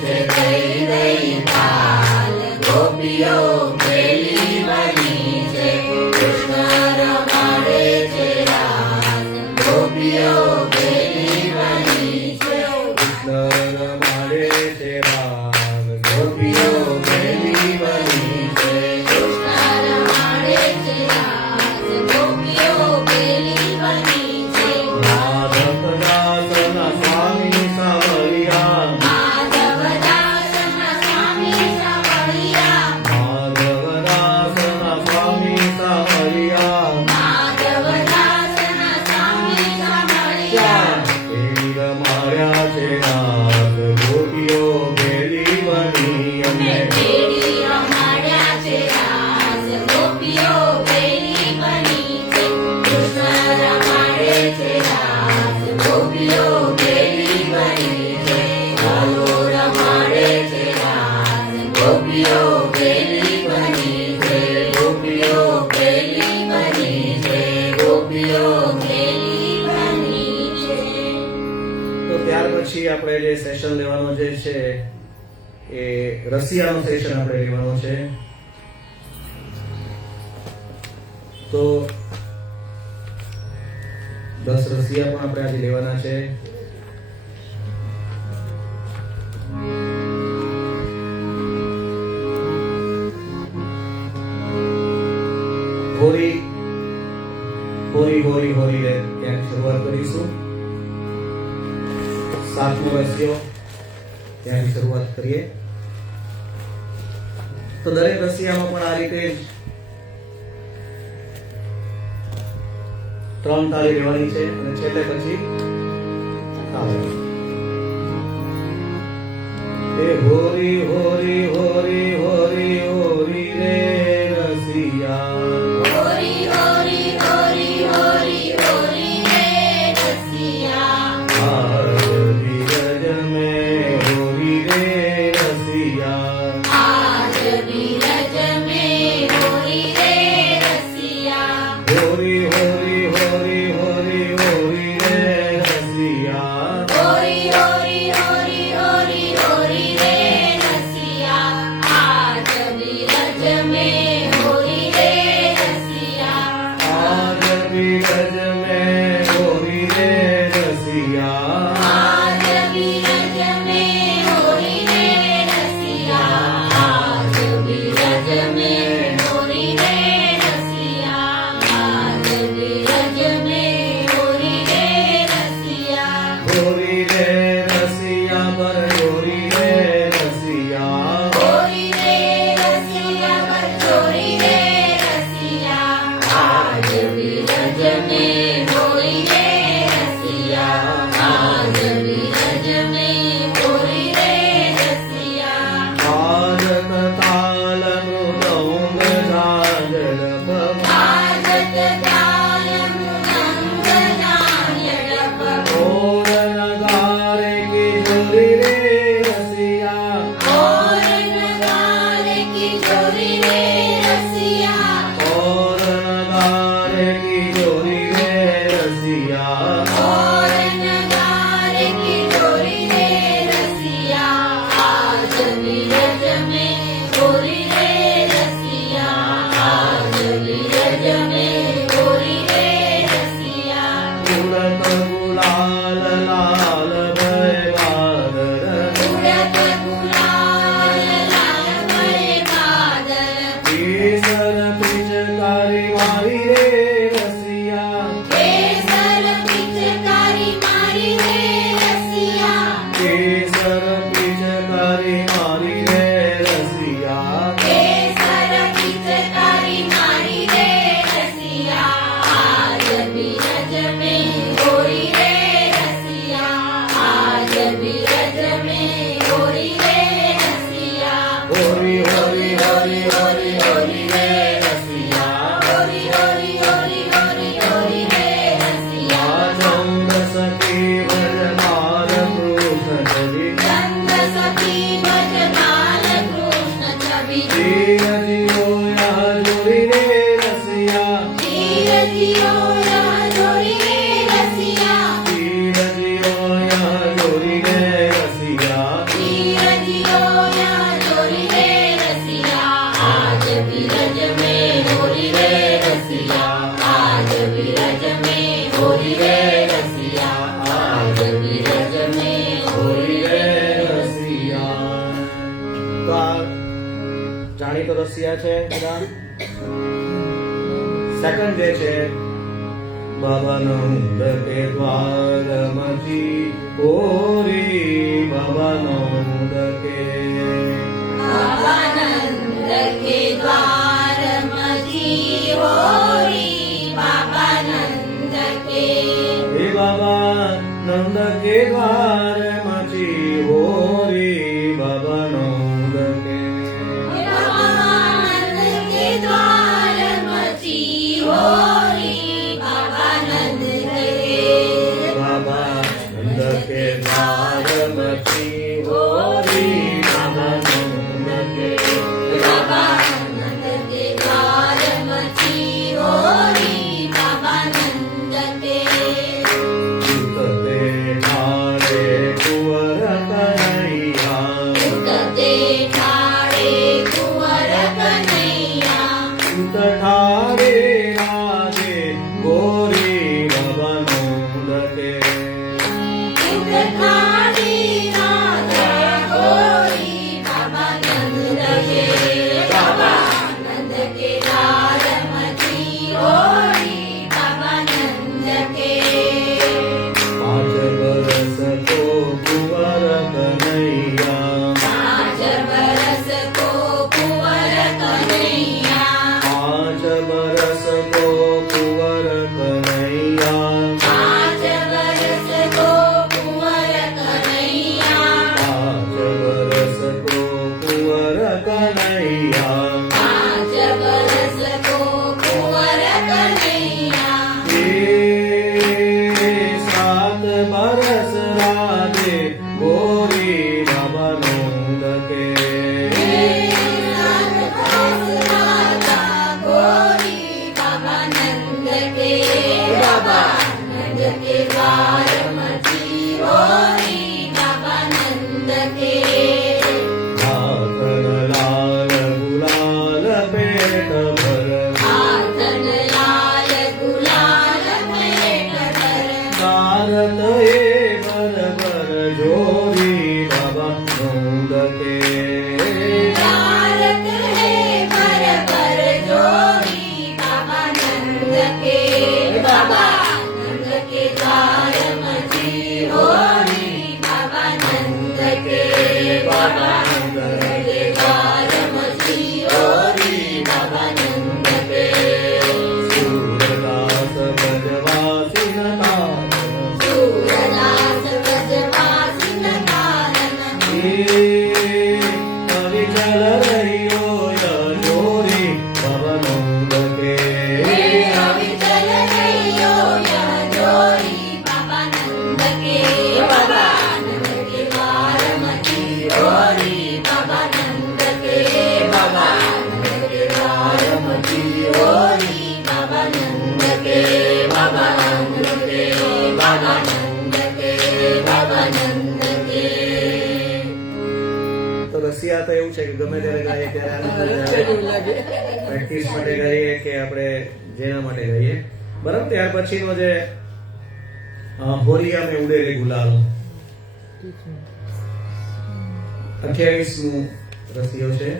છે દઈ દઈ તાલ ગોપીઓ પેલી બની છે કૃષ્ણ રમાડે છે રાસ ગોપીઓ પેલી બની છે કૃષ્ણ રમાડે છે રાસ ગોપીઓ ઘેરી બની છે કૃષ્ણ રમાડે છે રાસ ગોપીઓ પેલી બની છે માધવ દાસના સ્વામી સાવરિયા માધવ દાસના સ્વામી સાવરિયા માધવ દાસના સ્વામી સાવરિયા માધવ દાસના સ્વામી સાવરિયા પેલી રમાડ્યા છે રાસ ગોપીઓ ઘેરી બની અમને પેલી રમાડ્યા છે રાસ ગોપીઓ પેલી બની છે કૃષ્ણ રમાડે છે રાસ ગોપીઓ પેલી બની છે હાલો રમાડે છે રાસ ગોપીઓ પેલી બની છે ગોપીઓ પેલી બની છે ગોપીઓ પેલી બની છે તો ત્યાર પછી આપણે જે સેશન લેવાનો જે છે એ રસિયાનો સેશન આપણે લેવાનો છે તો 10 રસિયા પણ આપણે આજે લેવાના છે હોરી હોરી હોરી હોરી રે ત્યાં શરૂઆત કરીશું 7મો રસ્યો ત્યાંથી શરૂઆત કરીએ તો દરેક રસિયામાં પણ આ રીતે જ 3 તાળી લેવાની છે અને છેલ્લે પછી તાળી. એ હોરી હોરી હોરી હોરી હોરી રે રસિયા હોરી હોરી હોરી હોરી હોરી રે રસિયા આજ ધીરજ મેં હોરી રે રસિયા આજ બીરજ મેં હોરી રે રસિયા હોરી હોરી હોરી હોરી હોરી રે રસિયા હોરી હોરી હોરી હોરી હોરી રે રસિયા આજ પિચકારી મારી રે રસિયા કેસર પિચકારી મારી રે રસિયા કેસર પિચકારી મારી રે રસિયા કેસર પિચકારી મારી રે રસિયા આજ બિરજ में होरी रे रसिया આજ બિરજ में होरी રે રસિયા હોરી હોરી હોરી હોરી હોરી રે રસિયા હોરી હોરી હોરી હોરી હોરી રે રસિયા ચંદ સખી વજ માર કૃષ્ણ છબી ચંદ સખી ભજ બાલ કૃષ્ણ છબી ધીર જીઓ યા જોરી રે રસિયા ધીર જીઓ યા જોરી રે રસિયા ધીર જીઓ યા જોરી રે રસિયા ધીર જીઓ યા જોરી રે રસિયા આજ બિરજ में होरी रे रसिया આજ બિરજ में होरी रे रसिया આજ બિરજ में होरी रे રસિયા તો આ જાણીતો રસિયા છે બધા સેકન્ડ જે છે બાબાનંદ કે દ્વાર મજી ઓરી બાબાનંદ કે બાબાનંદ કે દ્વાર મજી હોરી બાબાનંદ કે હે બાબાનંદ કે દ્વાર મજી ઓરી બાબાનંદ કે બાબાનંદ કે દ્વાર મજી હોરી બાબાનંદ કે બાબાનંદ કે દ્વાર મજી ઓરી બાબાનંદ કે બાબાનંદ કે દ્વાર મજી હોરી બાબાનંદ કે ઉતતે ઠારે કુંવર કનૈયા ઉતતે ઠારે કુંવર કનૈયા ઉત ઠારે રાધે ગોરી બાબાનંદ કે ઠારી રાધા ગોરી બાબાનંદ કે બાબાનંદ કે દ્વાર મજી હોરી બાબાનંદ કે પાંચ બરસ તો કુંવર કનૈયા પાંચ બરસ કો કુંવર કનૈયા પાંચ બરસ તો કુંવર કનૈયા પાંચ બરસ કો કુંવર કનૈયા પાંચ બરસ તો કુંવર કનૈયા પાંચ બરસ કો કુંવર કનૈયા એ સાત બરસ રાધે ગોરી બાબાનંદ કે બાબાનંદ કે દ્વાર મજી હોરી બાબાનંદ કે હાથન લાલ ગુલાલ પેટ ભર હાથન લાલ ગુલાલ પેટ ધર ભારત એ ભર ભર જોરી બાબાનંદ કે ભારત હે ભર ભર જોરી બાબાનંદ કે બાબાનંદ કે દ્વાર મજી હોરી બાબાનંદ કે બાબાનંદ કે દ્વાર મજી હોરી બાબાનંદ કે સુરદાસ ભજવાસી નતાન સૂરદાસ વ્રજવાસી નકાનન કવિ ચલ રહ્યો યજોરી બાબાનંદ કે અવિચલ રહ્યો યજોરી બાબાનંદ કે બાબાનંદ કે દ્વાર મજી હોરી બાબાનંદ કે બાબાનંદ કે દ્વાર મજી હોરી બાબાનંદ કે બાબાનંદ કે બાબાનંદ કે બાબાનંદ કે તો રસિયા તો એવું છે કે ગમે ત્યારે ગાઈએ ત્યારે પ્રેક્ટિસ માટે ગાઈએ કે આપણે જેના માટે ગાઈએ બરાબર. ત્યાર પછીનો જે હોરિયા મેં ઉડે રે ગુલાલ 28મું રસિયો છે.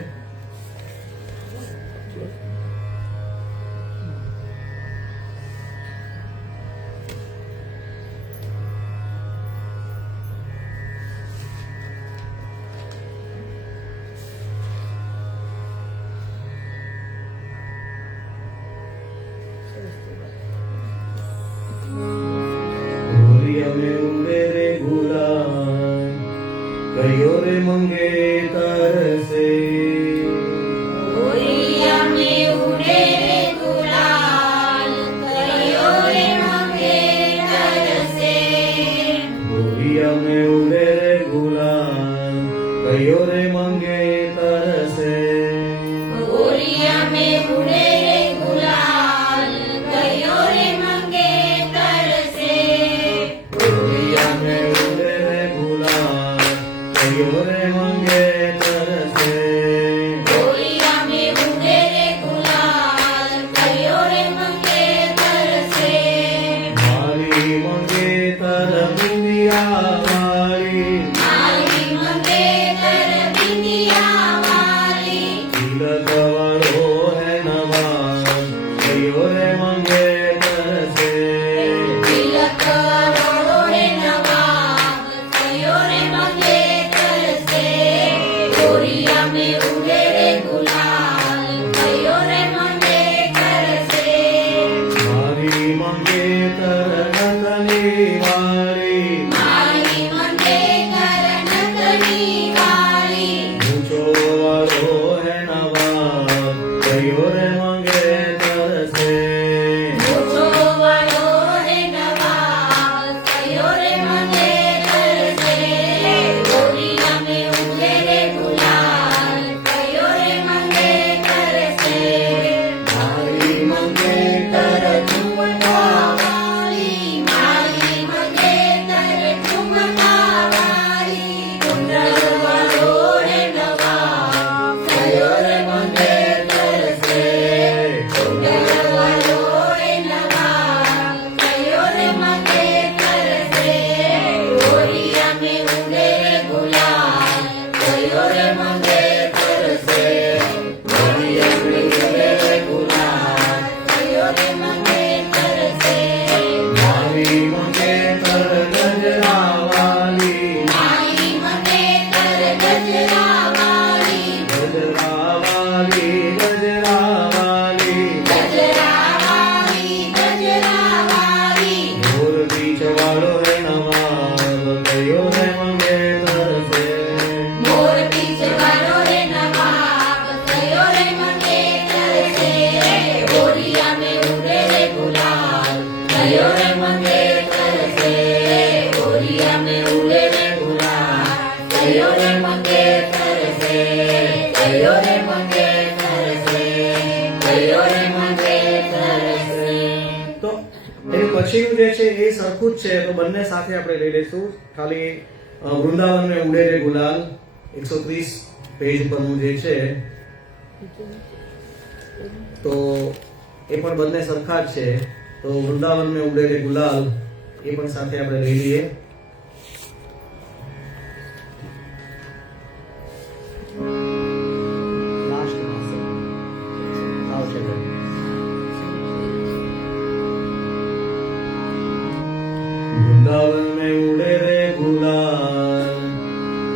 કયો રે મંગેતર છે ઓરિયા में उड़े रे गुलाल कयो रे मंगेतर છે કયો રે મંગેતર છે કયો રે મંગેતર છે તો એ પછીનું જે છે એ સરખું જ છે, તો બંને સાથે આપણે લઈ લઈશું. ખાલી વૃંદાવન में उड़े रे गुलाल 130 પેજ પરનું જે છે, તો એ પણ બંને સરખા જ છે. તો વૃંદાવન में उड़े रे गुलाल એ પણ સાથે આપણે લઈ લઈએ. वृंदावन में उड़े रे गुलाल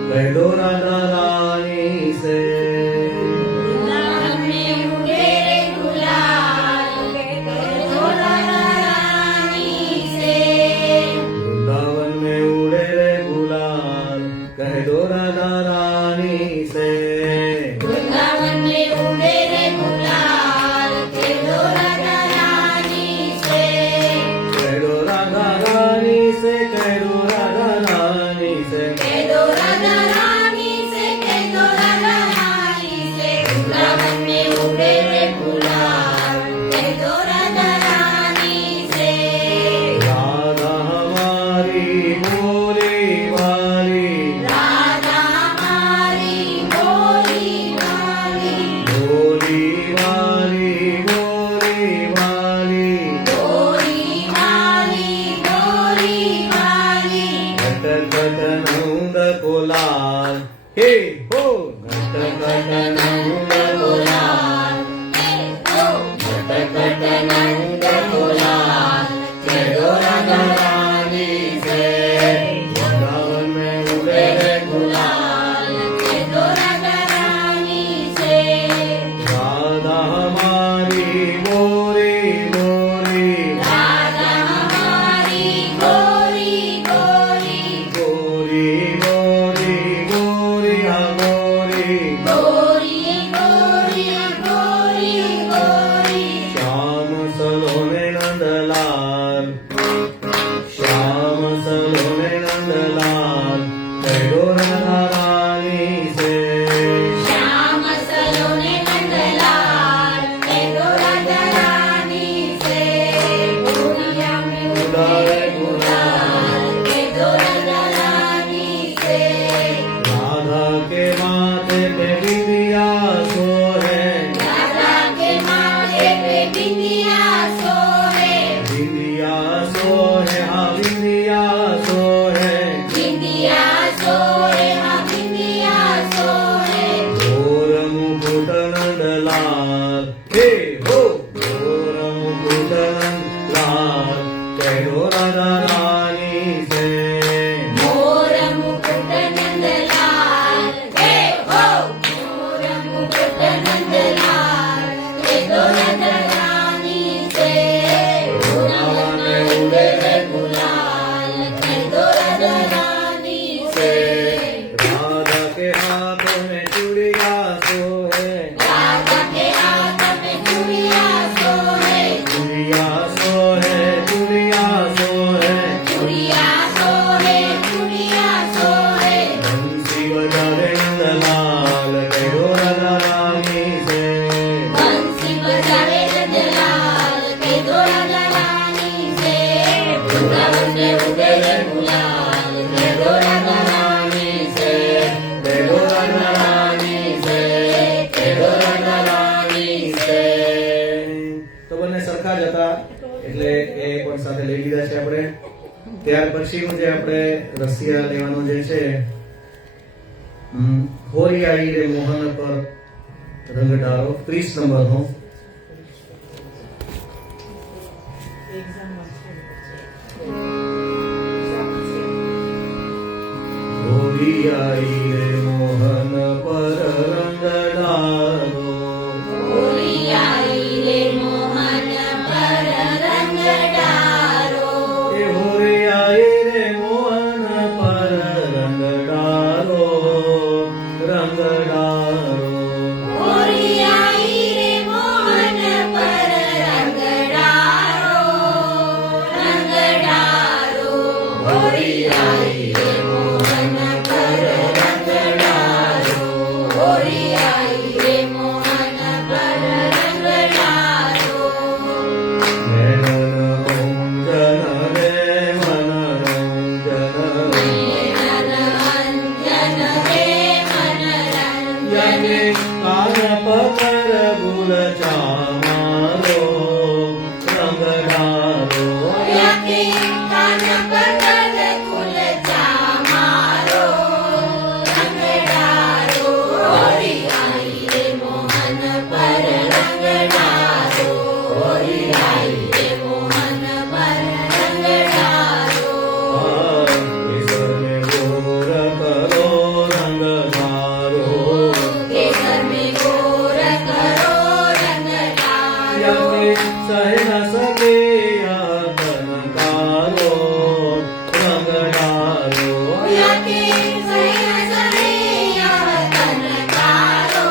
कह दो राधा रानी से वृंदावन में उड़े रे गुलाल कहो राधा रानी से वृंदावन में उड़े रे गुलाल कह दो राधा रानी से वृंदावन में उड़े रे गुलाल कहो राधा रानी से कह दो राधा रानी से कह दो राधा रानी से कह दो राधा रानी से कह दो राधा रानी से वृंदावन में उड़े रे गुलाल कह दो राधा रानी से राधा हमारी भोली वाली राधा हमारी भोली वाली भोली वाली भोली वाली भोली वाली भोली वाली घट घट नंद कोलाल हे हो घट घट नंद कोलाल घट घट नंद गुलाल कहो राधा रानी से वृंदावन में उड़े रे गुलाल कहो राधा रानी से राधा हमारी मोरी मोरी राधा हमारी गोरी गोरी गोरी गोरी गोरी गोरी गोरी गोरी गोरी गोरी श्याम सलोने नंदलाल श्याम सलोने नंदलाल कहो राधा रानी से श्याम सलोने नंदलाल कहो राधा रानी से गोरिया में उड़े गुलाल कहो राधा रानी से राधा के माथे पे बिंदिया सोहे राधा के माथे पे बिंदिया सोहे बिंदिया सोहे हाँ बिंदिया सोहे बिंदिया सोहे हाँ बिंदिया सोहे घोर मुकुट नंदलाल हे हो घोर मुकुट नंदलाल कहो राधा रानी से मोर मुकुट नंदलाल हे हो मोर मुकुट नंदलाल कहो राधा रानी से वृंदावन में उड़े रे गुलाल कहो राधा रानी से राधा के हाथ में चूड़िया सोहे राधा के हाथ में चूड़िया सोहे चूड़िया सोहे चूड़िया सोहे चूड़िया सोहे चूड़िया सोहे बंसी बजावे नंदलाल कहो राधा रानी से बंसी बजावे नंदलाल कहो राधा रानी से वृंदावन में उड़े रे गुलाल कहो राधा रानी से कहो राधा रानी से कहो राधा रानी से તો બંને સરખા જ હતા એટલે એ પણ સાથે લઈ લીધા છે આપણે. ત્યાર પછીનું જે આપણે રસિયા લેવાનું જે છે, હોરી આવી રે મોહન પર રંગ ડાળો 30 નંબરનો. હોરી આવી રે મોહન પર રંગ ડાળો હોળી आई रे मोहन पर रंग डारो એ હોરી આવી રે મોહન પર રંગ ડાળો રંગ ડાળો હોળી आई रे मोहन पर रंग डारो के सहे न सके या कनकारो रंग डालो याके सैया कनकारो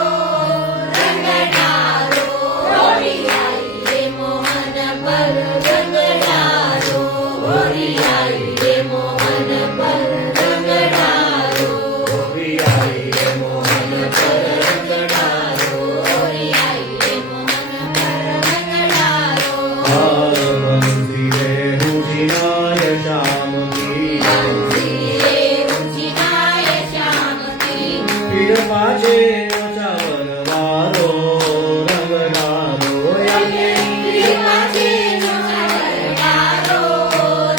रंग डालो होरी आई रे मोहन पर रंग डालो होरी आई रे मोहन पर रंग डालो होरी आई रे मोहन पर रंग डालो होरी आई रे मोहन पर रंग डालो बंसी रे रुचिनाय श्याम की बंसी रे रुचिनाय श्याम की पीर पाचे चावल वारो रंग डालो याके कृपाचे डालो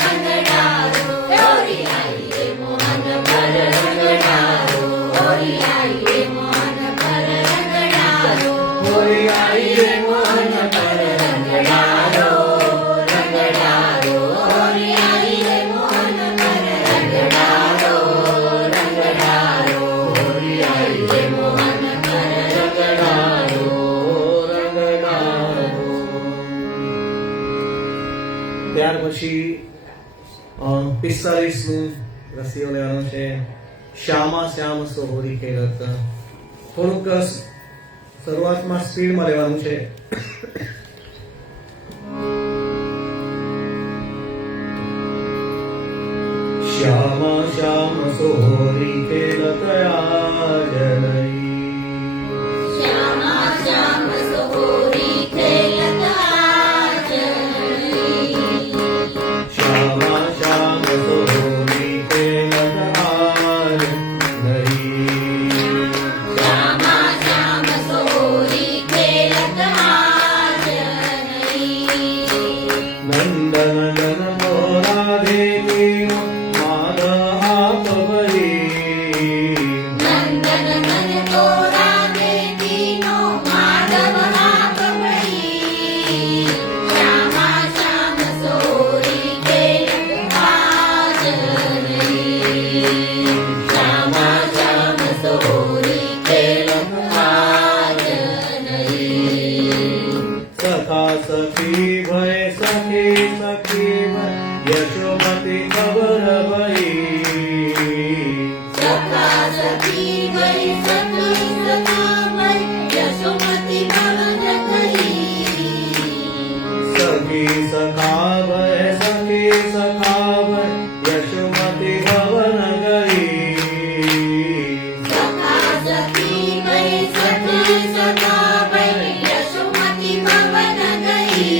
रंग डालो होरी आई रे मोहन पर रंग डालो होरी आई रे मोहन पर रंग डालो होरी आई रे मोहन पर रंग डालो रंग डालो होरी आई रे मोहन पर रंग डालो रंग डालो होरी आई रे मोहन पर रंग डालो रंग डालो ત્યાર પછી 45મું રસીઓ લેવાનું છે શ્યામા શ્યામ સોહરી ખેલત થોડુંક શરૂઆતમાં સ્પીડમાં લેવાનું છે શ્યામા શ્યામ સોહરી ખેલત આજ નહીં श्यामा श्याम सोहरी खेलत आज श्यामा श्याम सोहरी खेलत आज नहीं श्यामा श्याम सोहरी खेलत आज नंदन जन मोरा देवी माधव आप बही नंदन नन तोरा देवीनो माधव आप भई श्यामा श्याम सोहरी खेलत आज श्यामा श्याम सोहरी खेलत आज सखा सखी भय सखी सखी भय यशोमती खबर भई सखा सखी गई सखी सखा मई यशोमती भवन गई सखी सखा भय सखी सखा भय यशोमती भवन गई सखा सखी गई सखी सखा मई यशोमती भवन गई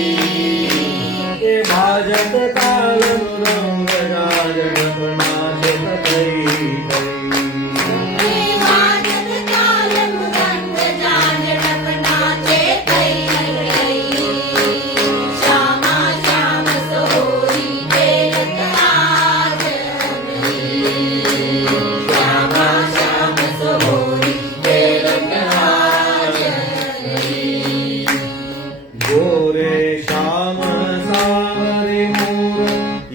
के भाजत काल रंग राजन नाचे तई हे वाजत काल मृदंग जान डपना चेतई श्यामा श्याम सोहरी खेलत आज श्यामा श्याम सोहरी खेलत आज गोरे श्याम सावरी मूर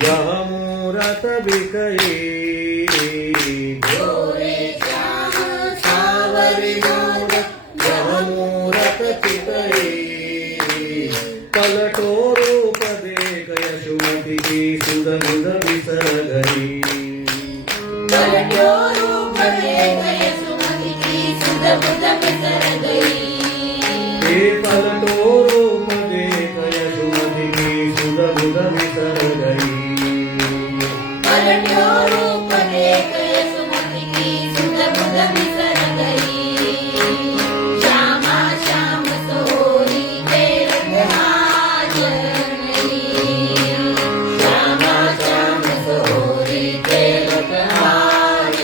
यह मूरत बिकई गोरे श्याम सावरी मोर यह मूरत बिकई पलटो रूप देख यशोमती की सुध बुध बिसर गई पलटो रूप देख यशोमती की सुध बुध बिसर गई हे पलटो रूप देख यशोमती की सुध बुध बिसर गई पलटो रूप देख यशोमती की सुध बुध बिसर गई श्यामा श्याम सोहरी खेलत आज श्यामा श्याम सोहरी खेलत आज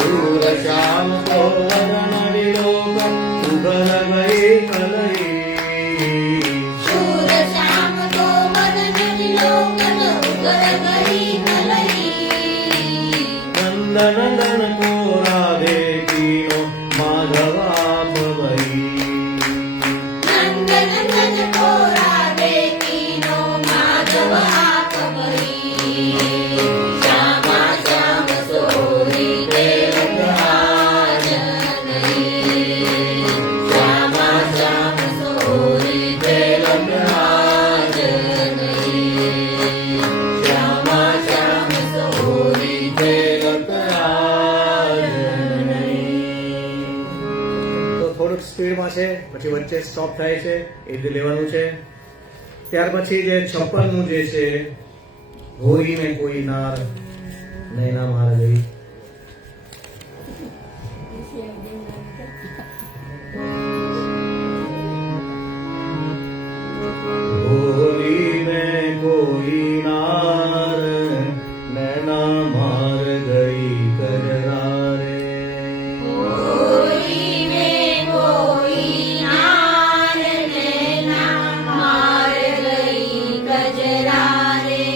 सूर श्याम को वदन विलोक सुगल गई कलई शूर श्याम को वदन विलोकन उगर गई कलई नंदन नंदन को राधे कीनो माधव आप भई नंदन नंदन को राधे कीनो माधव आप भई श्यामा श्याम सोहरी खेलत आज श्यामा श्याम सोहरी છે સ્ટોપ થાય છે એ રીતે લેવાનું છે. ત્યાર પછી જે 56 જે છે હોરી ને કોઈ નાર નૈના માર ગઈ. હોરી में कोई नार नैना मार गई कजरा रे. होली में कोई नार नैना मार गई कजरा रे.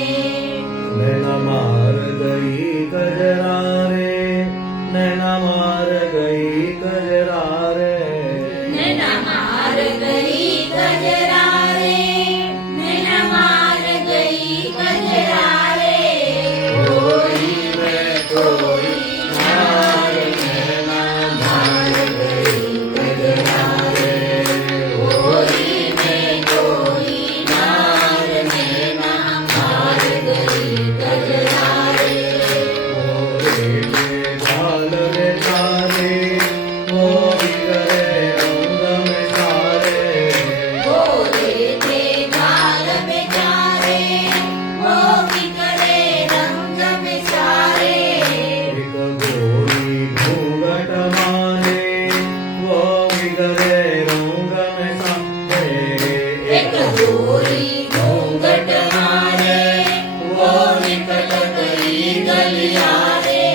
नैना मार गई कजरा रे, नैना मार गई कजरा रे. नैना मार गई कजरा रे. नैना मार गई कजरा रे. होली में कोई नार नैना मार गई कजरा रे. होली में कोई नार नैना मार गई कजरा रे. ओरे में ढाल रे तारे, वो बिगड़े रंग में सारे. गोरे थे गाल बेचारे, वो बिगड़े रंग बेचारे. एक गोरी घूंघट मारे, वो बिगड़े रंग में सारे. एक गोरी घूंघट मारे, वो निकट गई गलिया रे.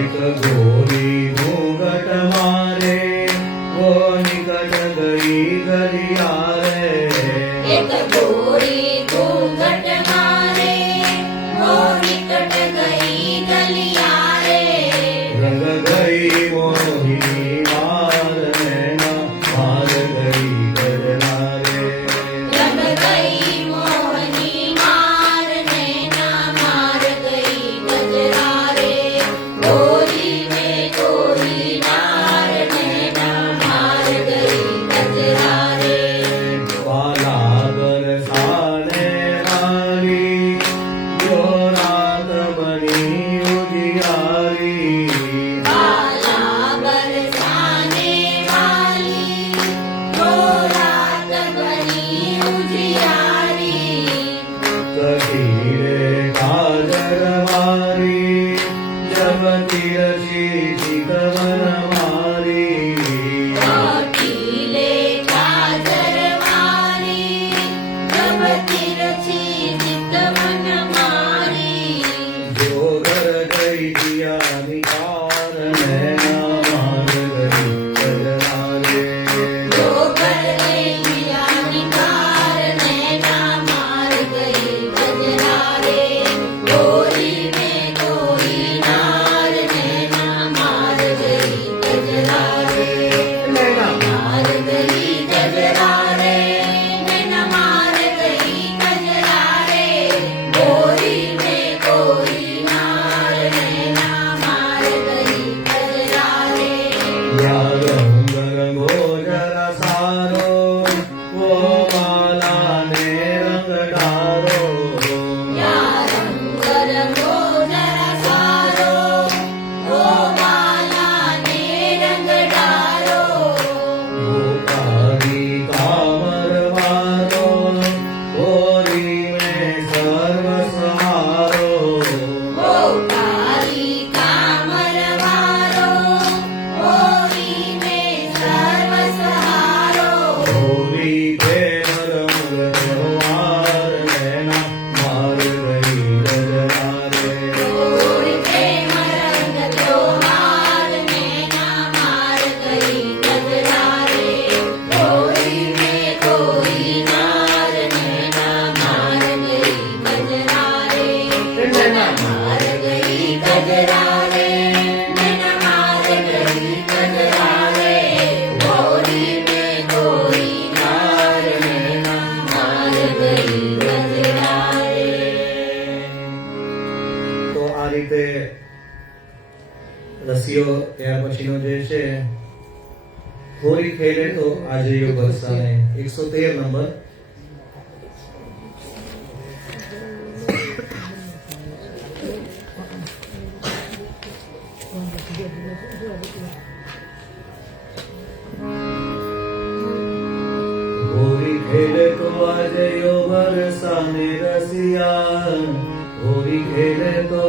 एक गोरी घूंघट मारे, वो निकट गई गलिया रे. एक गोरी घूंघट मारे, वो निकट गई गलिया रे. रंग गई मोहिनी मार नैना मार गई कजरा रे. रंग गई मोहनी मार नैना मार गई कजरा रे. होली में कोई नार नैना मार गई कजरा रे. वाला बरसाने वाली, जो रात बनी उजियारी. बाला बरसाने वाली, वो रात बनी उजियारी. कटीले काजल मारी, जब तिरछी चितवन मारी. काटीले काजर मारी, जब तिरछी चितवन मारी. जो घर गई दिया निकार, नैना मार गई कजरा रे. जो कर गई दिया निकार, नैना मार गई कजरा रे. होली में कोई नार नैना मार गई कजरा रे. नैना मार गई कजरा रे. नैना मार गई कजरा रे. होली में कोई नार नैना मार गई कजरा रे. या रंग रंगो जरा सारो, वो माला ने रंग डारो. या रंग रंगो जरा सारो, ओ माला ने रंग डारो. वो कारी कामर वारो, होरी में सर्व सहारो. वो काली कामर वारो, होली में सर्व सहारो. होरी पे रंग त्योहार, नैना मार गई कजरा रे. होली पे रंग त्योहार, नैना मार गई कजरा रे. होली में कोई नार नैना मार गई कजरा रे. नैना मार गई कजरा रे. नैना मार गई कजरा रे. होली में कोई नार नैना मार गई कजरा रे. તો આ રીતે રસીઓ ત્યાર પછીનો જે છે હોરી ખેલે તો આજે યોગ વરસાને 113 નંબર. હોળી ખેલે તો આજે યો બરસાને રસિયા હોળી ખેલે તો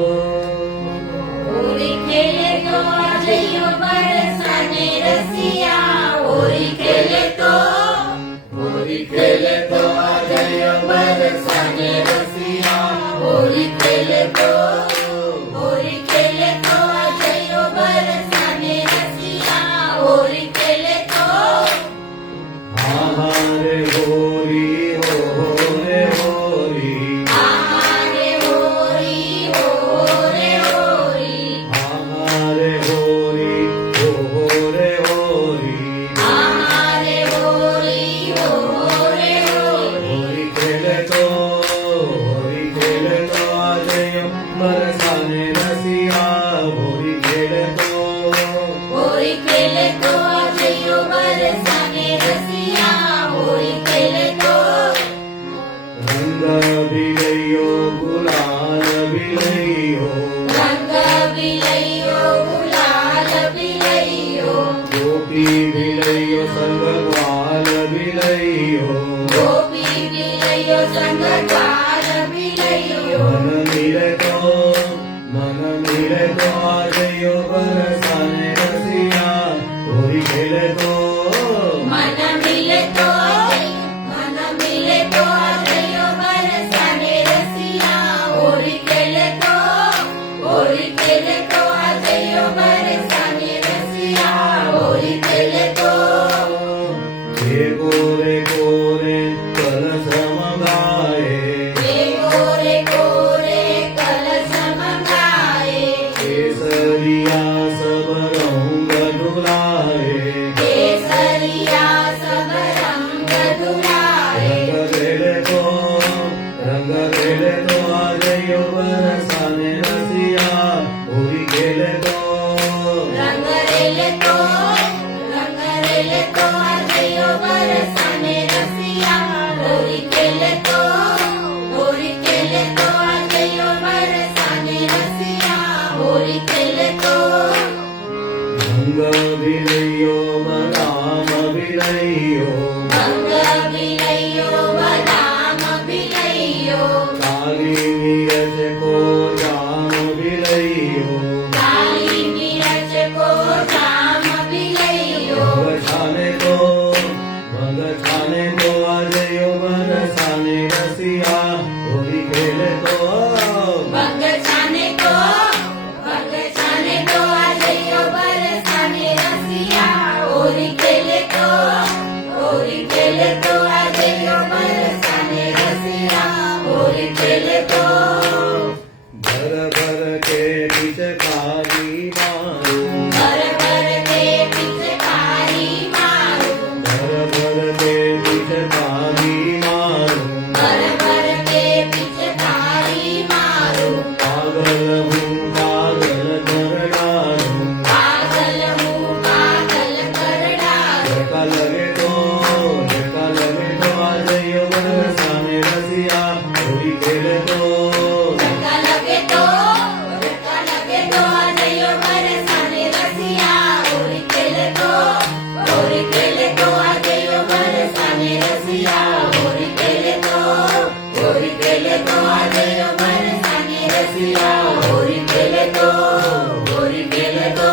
હોળી ખેલે તો આજયો બરસાને રસિયા હોળી ખેલે તો હોળી ખેલે તો આજે બરસાને રસિયા હોળી ખેલે તો હોળી ખેલે તો આજયો બરસાને રસિયા હોળી ખેલે તો આહારે હોળી હો રે હોળી આહારે હોળી હો રે હોળી આહારે હોળી હો રે હોળી આહારે હોળી હો રે હોળી હોળી ખેલે તો આજે બરસાને રસિયા હોળી ખેલે તો હોળી ખેલે તો આજયો બરસાને રસિયા હોળી ખેલે તો રંગ વિલયો ગુલાલ વિલયો રંગ વિલયો ગુલાલ વિલયો ગોપી વિલયો સંગવાલ વિલયો ગોપી વિલયો સંગવાલ વિલયો મન મિલે તો આજયો બરસાને રસિયા હોળી ખેલે તો મન મિલે તો આજયો બરસાને રસિયા હોળી ખેલે તો હોળી ખેલે તો આજયો બરસાને રસિયા હોળી ખેલે તો હે ગોરે ગોરે કલશ મંગાએ કોરે કોરે કલશ મંગાએ કેસરિયા સબ રંગ ડુલાએ કેસરિયા સબ રંગ ધુલાએ રંગ રેલે તો આજયો બરસાને રસિયા હોળી ખેલે તો રંગ રેલે તો આજયો બરસાને રસિયા હોળી ખેલે તો આજયો બરસાને રસિયા હોળી ખેલે તો રંગ વિલયો બદામ વિલયો રંગ વિલયો બદામ વિલયો કાલી મિરચ કો જામ વિલયો કાલી મિરચ કો જામ વિલયો ભંગ છાને તો આજયો બરસાને રસિયા હોળી ખેલે તો ભંગ છાને તો આજયો બરસાને રસિયા હોળી ખેલે તો આજયો બરસાને રસિયા હોળી ખેલે તો ભર ભર કે પિચકારી મારું ભર ભર કે પિચકારી મારું ભર ભર કે પિચકારી મારું ભર ભર કે પિચકારી મારું પાગલ હું પાગલ કરડાનું પાગલ હું પાગલ કરડાનું ઝટકા લગે તો આજયો બરસાને રસિયા હોળી ખેલે તો ધક્કા લગે તો આજયો બરસાને રસિયા હોળી ખેલે તો આજયો બરસાને રસિયા હોળી ખેલે તો આજયો બરસાને રસિયા હોળી ખેલે તો હોળી ખેલે તો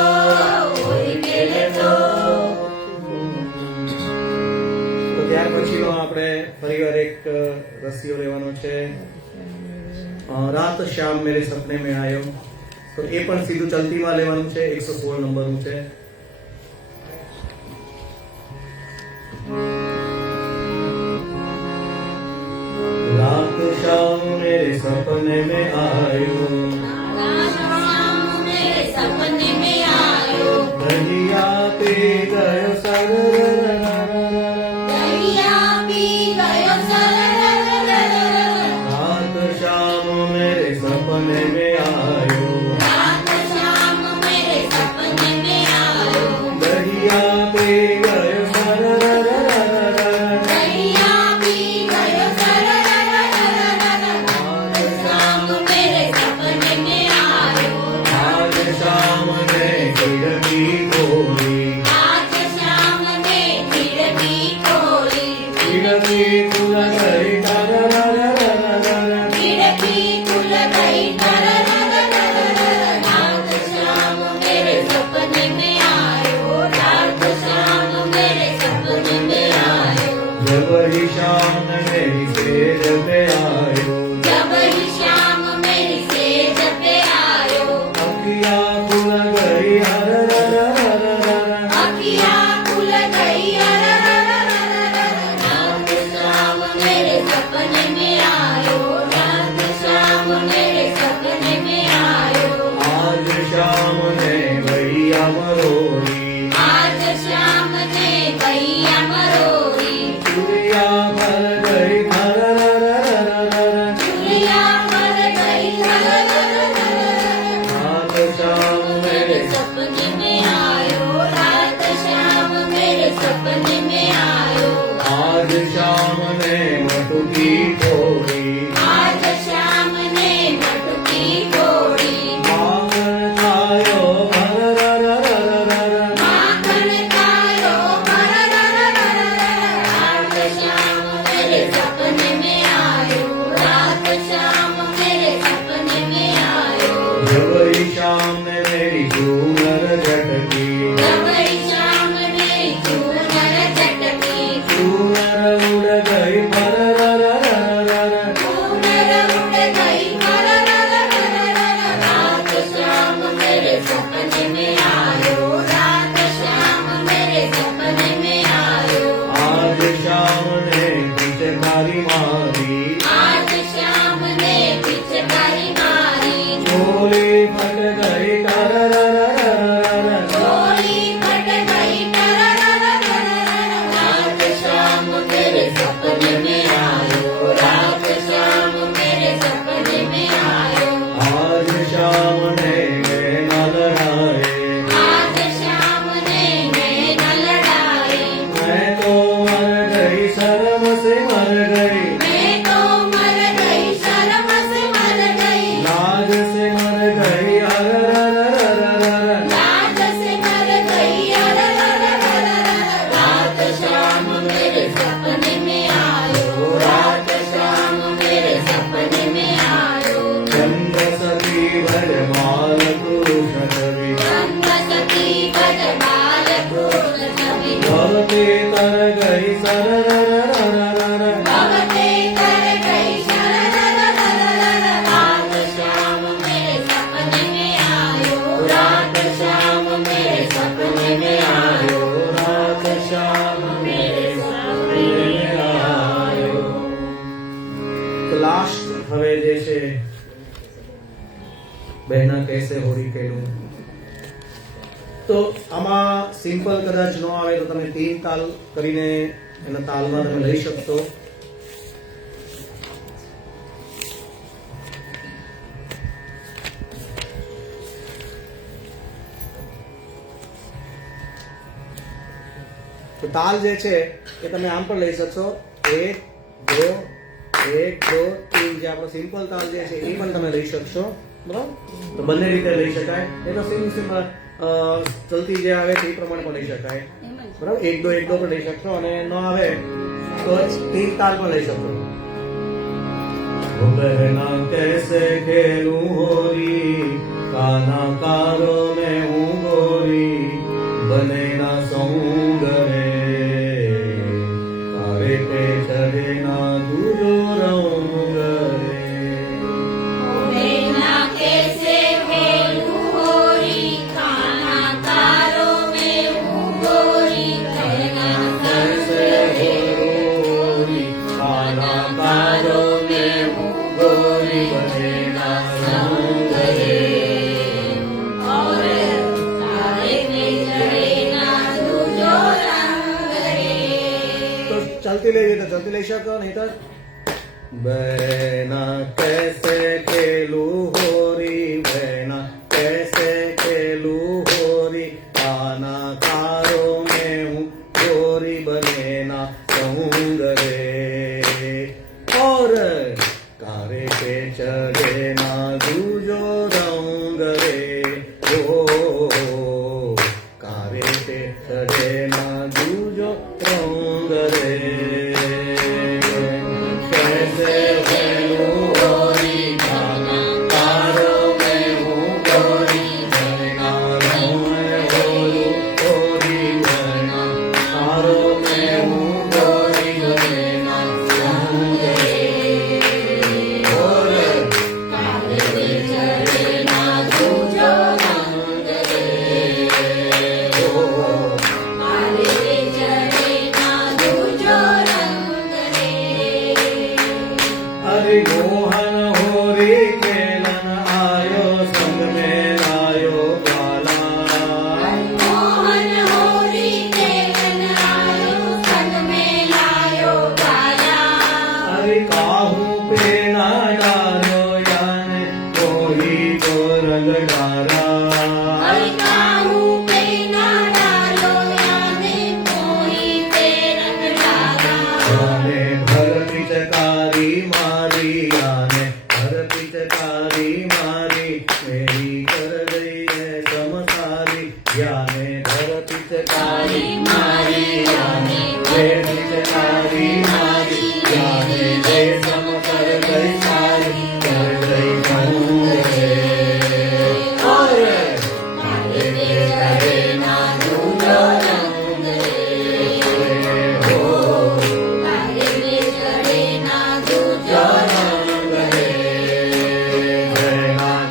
તો ત્યાર પછીનો આપણે ફરીવાર એક રસિયો લેવાનો છે રાત શામ મેરે સપને મેં આયો તો એ પણ સીધું ચલતીમાં લેવાનું છે 116 નંબરનું છે रात शाम मेरे सपने में आयो शाम मेरे सपने में आयो दरिया पे गयो दरिया पी गयो रात शाम मेरे सपने में आयो रात शाम मेरे सपने में आयो दरिया पे गयो दरिया पी गयो शाम मेरे सपने में आयो आज शाम ने खिड़की खोली आज बिड़की कुल गई टर रर रर रर बिड़की कुल गई टर रर रर रर रात श्याम मेरे सपने में आयो रात श्याम मेरे सपने में आयो जब ही शाम मेरी सेज पे आयो जब ही श्याम मेरी सेज पे आयो अखिया खुल गई हर रर रर रर अखिया खुल गई अर रर रर रर रात श्याम मेरे सपने में आयो रात श्याम मेरे सपने में आयो आज शाम ने भैया मरोरी आज श्याम ने भैया मरोरी चुरिया भर गई हर रर रर रर चुरिया मर गई हर रर रर रर रात शाम मेरे मेरे सपने में आयो रात श्याम मेरे सपने में आयो आज शाम ने मटुकी फोड़ी आज श्याम ने मटकी फोड़ी मांगन खायो हर रर रर रर माखन खायो भर रर रर रर रात श्याम मेरे सपने में आयो रात श्याम मेरे सपने में आयो जब ही शाम ने मेरी झूमर झटकी जबई श्याम ने चूनर चटकी झूमर उड़ गई हर रर रर रर चूनर उड़ गई भर रर रर रर रात श्याम मेरे सपने में आयो रात श्याम मेरे सपने में आयो आज शाम ने पिचकारी मारी आज श्याम ने पिचकारी मारी चोली फट गई टर रर रर रर चोली फट गई टर रर रर रर रात श्याम मेरे सपने में आयो रात श्याम मेरे सपने में आयो आज शाम ने नैना लड़ाए आज श्याम ने नैन लड़ाए मैं तो मर गई शर्म से मर गई मैं तो मर गई शर्म से मर गई लाज से मर गई हर रर रर रर लाज से मर गई अर रर रर रर रात श्याम मेरे सपने में आयो रात श्याम मेरे सपने में आयो चंद सती भज माल कृष्ण कवि रंग सती भज बाल कृष्ण छवि भवते तर गई सर रर रर रर भवते कर गई शर रर रर रर रात श्याम मेरे सपने में आयो रात श्याम मेरे सपने में आयो रात शाम मेरे सपने में आयो તો લાસ્ટ હવે જે છે બહેના કૈસે હોળી ખેલું તો આમાં સિમ્પલ કદાચ ન આવે તો તમે 3 તાલ કરીને એના તાલમાં તમે લઈ શકશો તો તાલ જે છે એ તમે આમ પણ લઈ શકશો 1 2 1 2 3 જે આપણો સિમ્પલ તાલ જે છે એ પણ તમે લઈ શકશો બરાબર તો બંને રીતે લઈ શકાય એ તો સિમ્પલ ચલતી જે આવે તે પ્રમાણે પણ લઈ શકાય બરાબર 1 2 1 2 પણ લઈ શકશો અને ન આવે તો 3 તાલ પણ લઈ શકશો ओ बहना कैसे खेलूं होली काना कारो में हूँ गोरी बने ना सऊंग रे तारे पे चढ़े ना दूजो रंग रे बेना कैसे खेलूं होली खाना तारों में हूँ गोरी कहना कैसे होली काना कारो में हूँ गोरी बने ना सऊंग रे और तारे में चढ़े ना दूजो रंग रे तो चलती ले तो चलती ले શકો નહીં તો बहना कैसे खेलू होरी बहना कैसे खेलू होरी खाना कारो में हूँ गोरी बने ना कहूँग रे और कारे पे चढ़े ना दूजो रंग रे ओ कारे पे चढ़े ना दूजो रंग रे हरि मोहन होरी केलन आयो संग में लायो बाला मोहन होरी केलन आयो संग में लायो बाला हरि काहू पे ना डालो याने कोई तो रंग डारा हरि काहू पे ना डालो याने मोही पे रंग डाला याने भर पिचकारी मारी याने भर पिचकारी मारी मेरी कर गई है समसारी याने भर पिचकारी मारी याने भर पिचकारी मारी याने रे सम कर गई सारी कर गई कहूँगे काले दे करे ना दूजो रंग रे हो काले दे करे ना दूजो रंग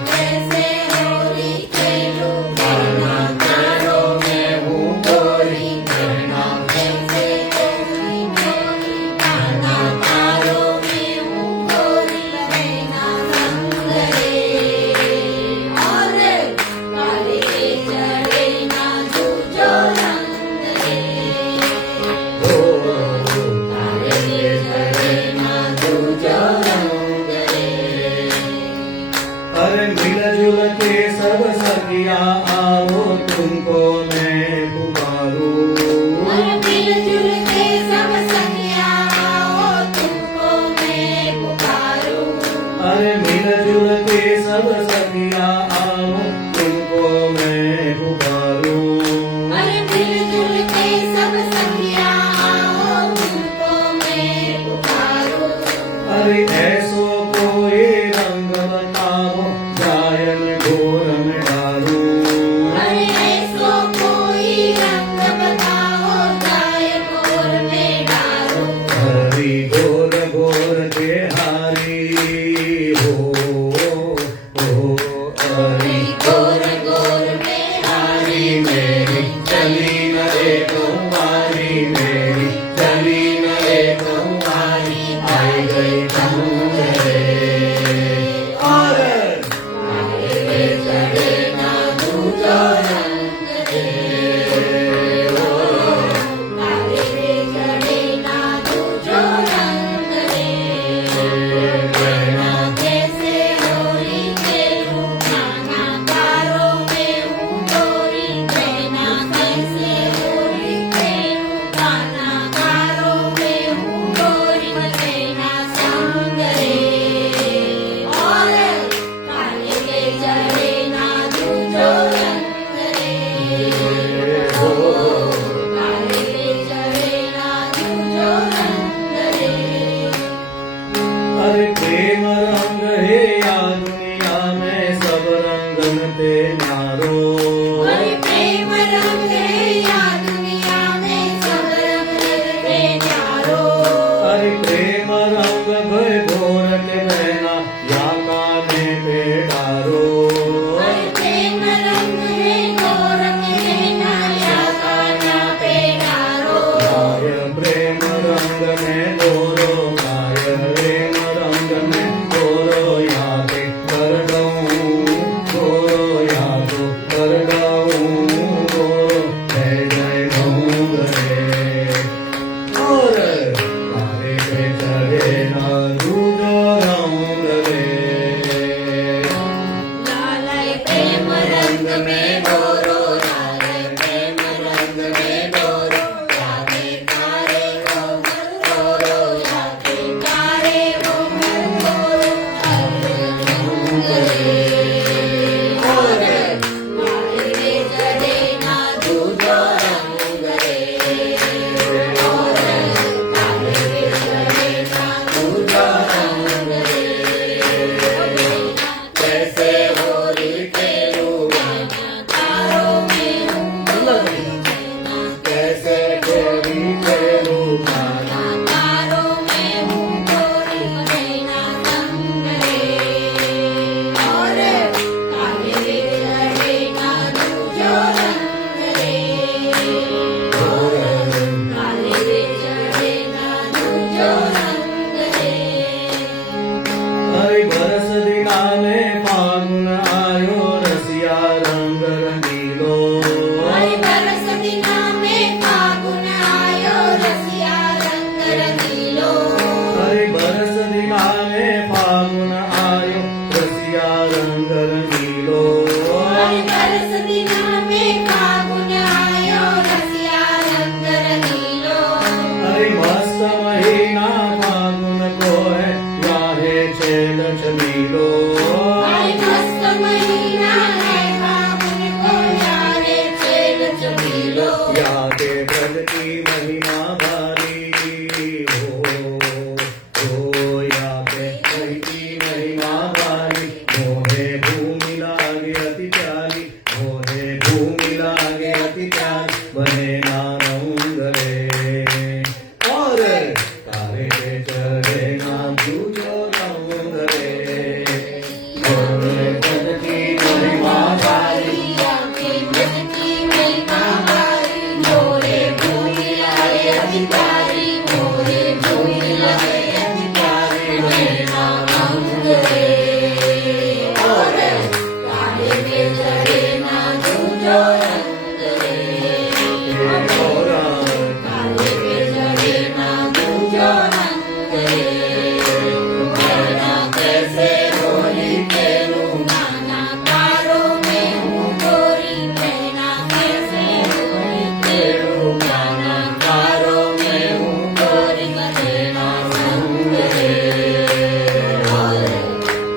कैसे होरी खेलू गाना तारो में हूँ गोरी गाना कैसे होरी खेलू गाना तारो में हूँ गोरी रहना संग रे और काले दे चढ़े ना दूजो रंग रे काले दे चढ़े ना दूजो रंग रे अरे मिलजुल के सब सखिया आओ तुमको मैं पुकारूं मिलजुल के सब सखिया आओ तुमको मैं पुकारूं अरे मिलजुल के सब सखिया आओ तुमको मैं पुकारूं अरे मिलजुल के सब सखिया आओ तुमको मैं पुकारूं अरे ऐसो कोई रंग बताओ गायन घोर में डालूं अरे ऐसो कोई रंग बताओ जाए गोर में डालो हरी घोर घोर के हारी हो हरी गोर गोर में हारी मेरी चली न एक कुंवारी मेरी चली न एक कुंवारी आई गई कहूँगे और काले चढ़े ना दूजो रंग रे काले चढ़े ना दूजो रंग रे कहना कैसे होरी खेलू गाना तारो में हूँ गोरी कहना कैसे होरी खेलू गाना तारो में हूँ गोरी रहना संग रे रे बहना कैसे होली खेलूं नाना कारों में हूँ गोरी बहना कैसे होली खेलूं नाना कारों में हूँ गोरी बहना संग रे और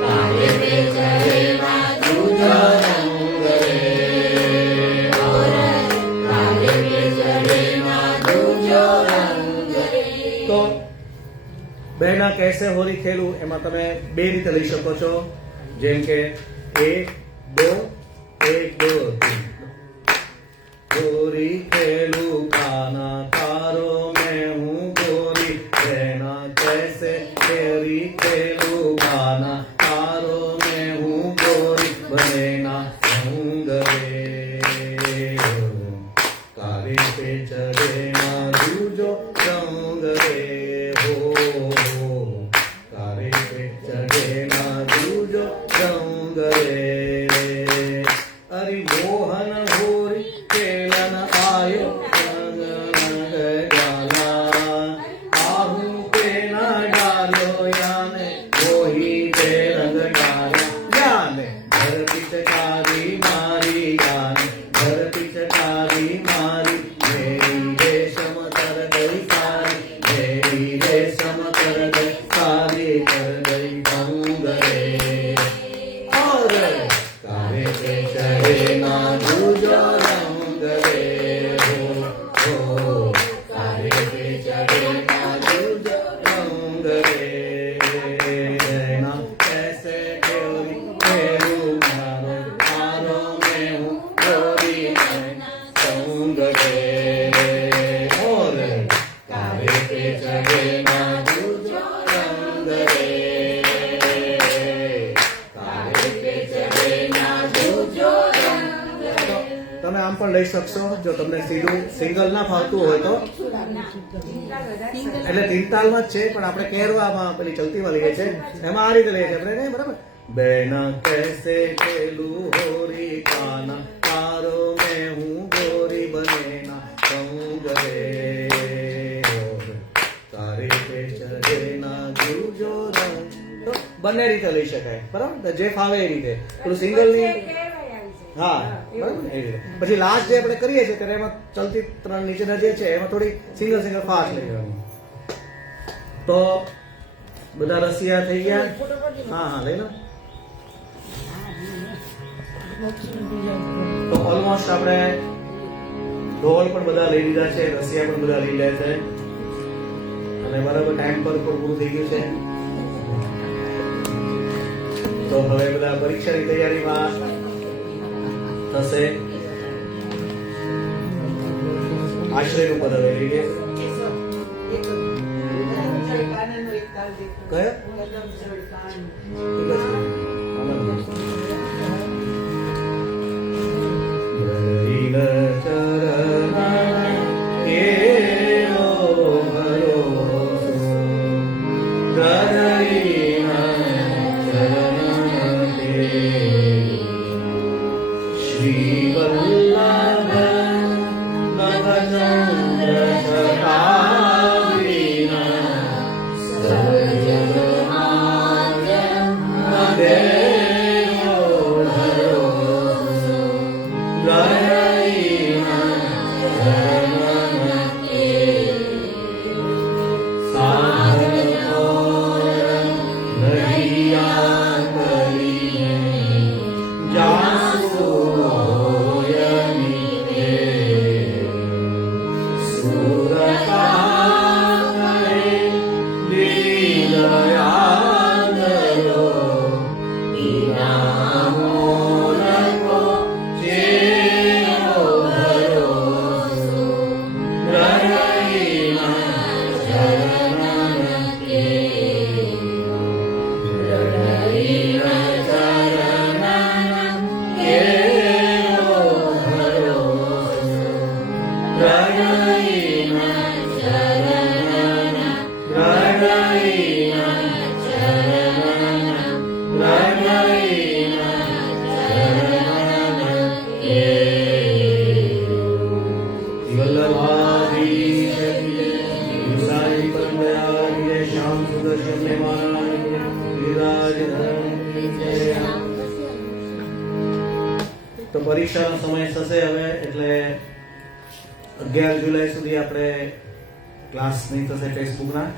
काले पे चढ़े ना दूजा रंग रे और काले पे चढ़े ना दूजो रंग रे તો બહેના કેસે હોલી ખેલું એમાં તમે બે રીતે લઈ શકો છો, જેમ કે 1 2 1 2 3 હોલી ખેલું કાના તારો મેં હું ગોરી બહેના કેસે હોલી ખેલું કાના તારો મેં હું ગોરી બહેના સંગ રે કાલે पे चढ़े ना दूजो रंग रे हो काले पे चढ़े ना दूजो रंग रे अरे मोहन होरी खेलन आयो रंग रंग डाला आहू पे ना डालो याने वही पे रंग डाला याने घर पिचकारी मारी याने घर पिचकारी मारी मेरी रेशम कर गई सारी मेरी रेशम कर गई सारी कर गई भंग रे और काले पे चढ़े ना दूजो रंग रे हो काले पे चढ़े ना दूजो रंग रे ना कैसे खेली खेलूं मारो मारो मैं हूँ गोरी संग रे और काले पे चढ़े ना दूजो रंग रे काले पे चढ़े ना दूजो रंग रे તમે આમ પણ લઈ શકશો જો તમને સીધું સિંગલ ના ફાવતું હોય તો, એટલે તીન તાલમાં જ છે પણ આપણે કેરવામાં પેલી ચલતીમાં લઈએ છે એમાં આ રીતે લઈએ છે આપણે નહીં બરાબર બહેના कैसे खेलूं होरी काना तारो मैं हूँ गोरी बनेना संग रे तारे पे चढ़े ना दूजो रंग તો બંને રીતે લઈ શકાય બરાબર તો જે ફાવે એ રીતે પેલું સિંગલ ની હા બરાબર એ રીતે પછી લાસ્ટ જે આપણે કરીએ છીએ ત્યારે એમાં ચલતી ત્રણ નીચેના જે છે એમાં થોડી સિંગલ સિંગલ ફાસ્ટ લઈ જવાનું. તો બધા રસિયા થઈ ગયા હા હા લઈ લો. તો ઓલમોસ્ટ આપણે ઢોલ પણ બધા લઈ લીધા છે, રસિયા પણ બધા લઈ લે છે અને બરાબર ટાઈમ પર પૂરું થઈ ગયું છે. તો હવે બધા પરીક્ષાની તૈયારીમાં થશે. આશ્રયનું પદ હવે લઈ લે. કયો? પરીક્ષાનો સમય થશે હવે, એટલે 11 જુલાઈ સુધી આપણે ક્લાસ નહીં થશે ટેક્સ્ટ બુકના,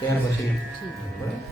ત્યાર પછી બરાબર.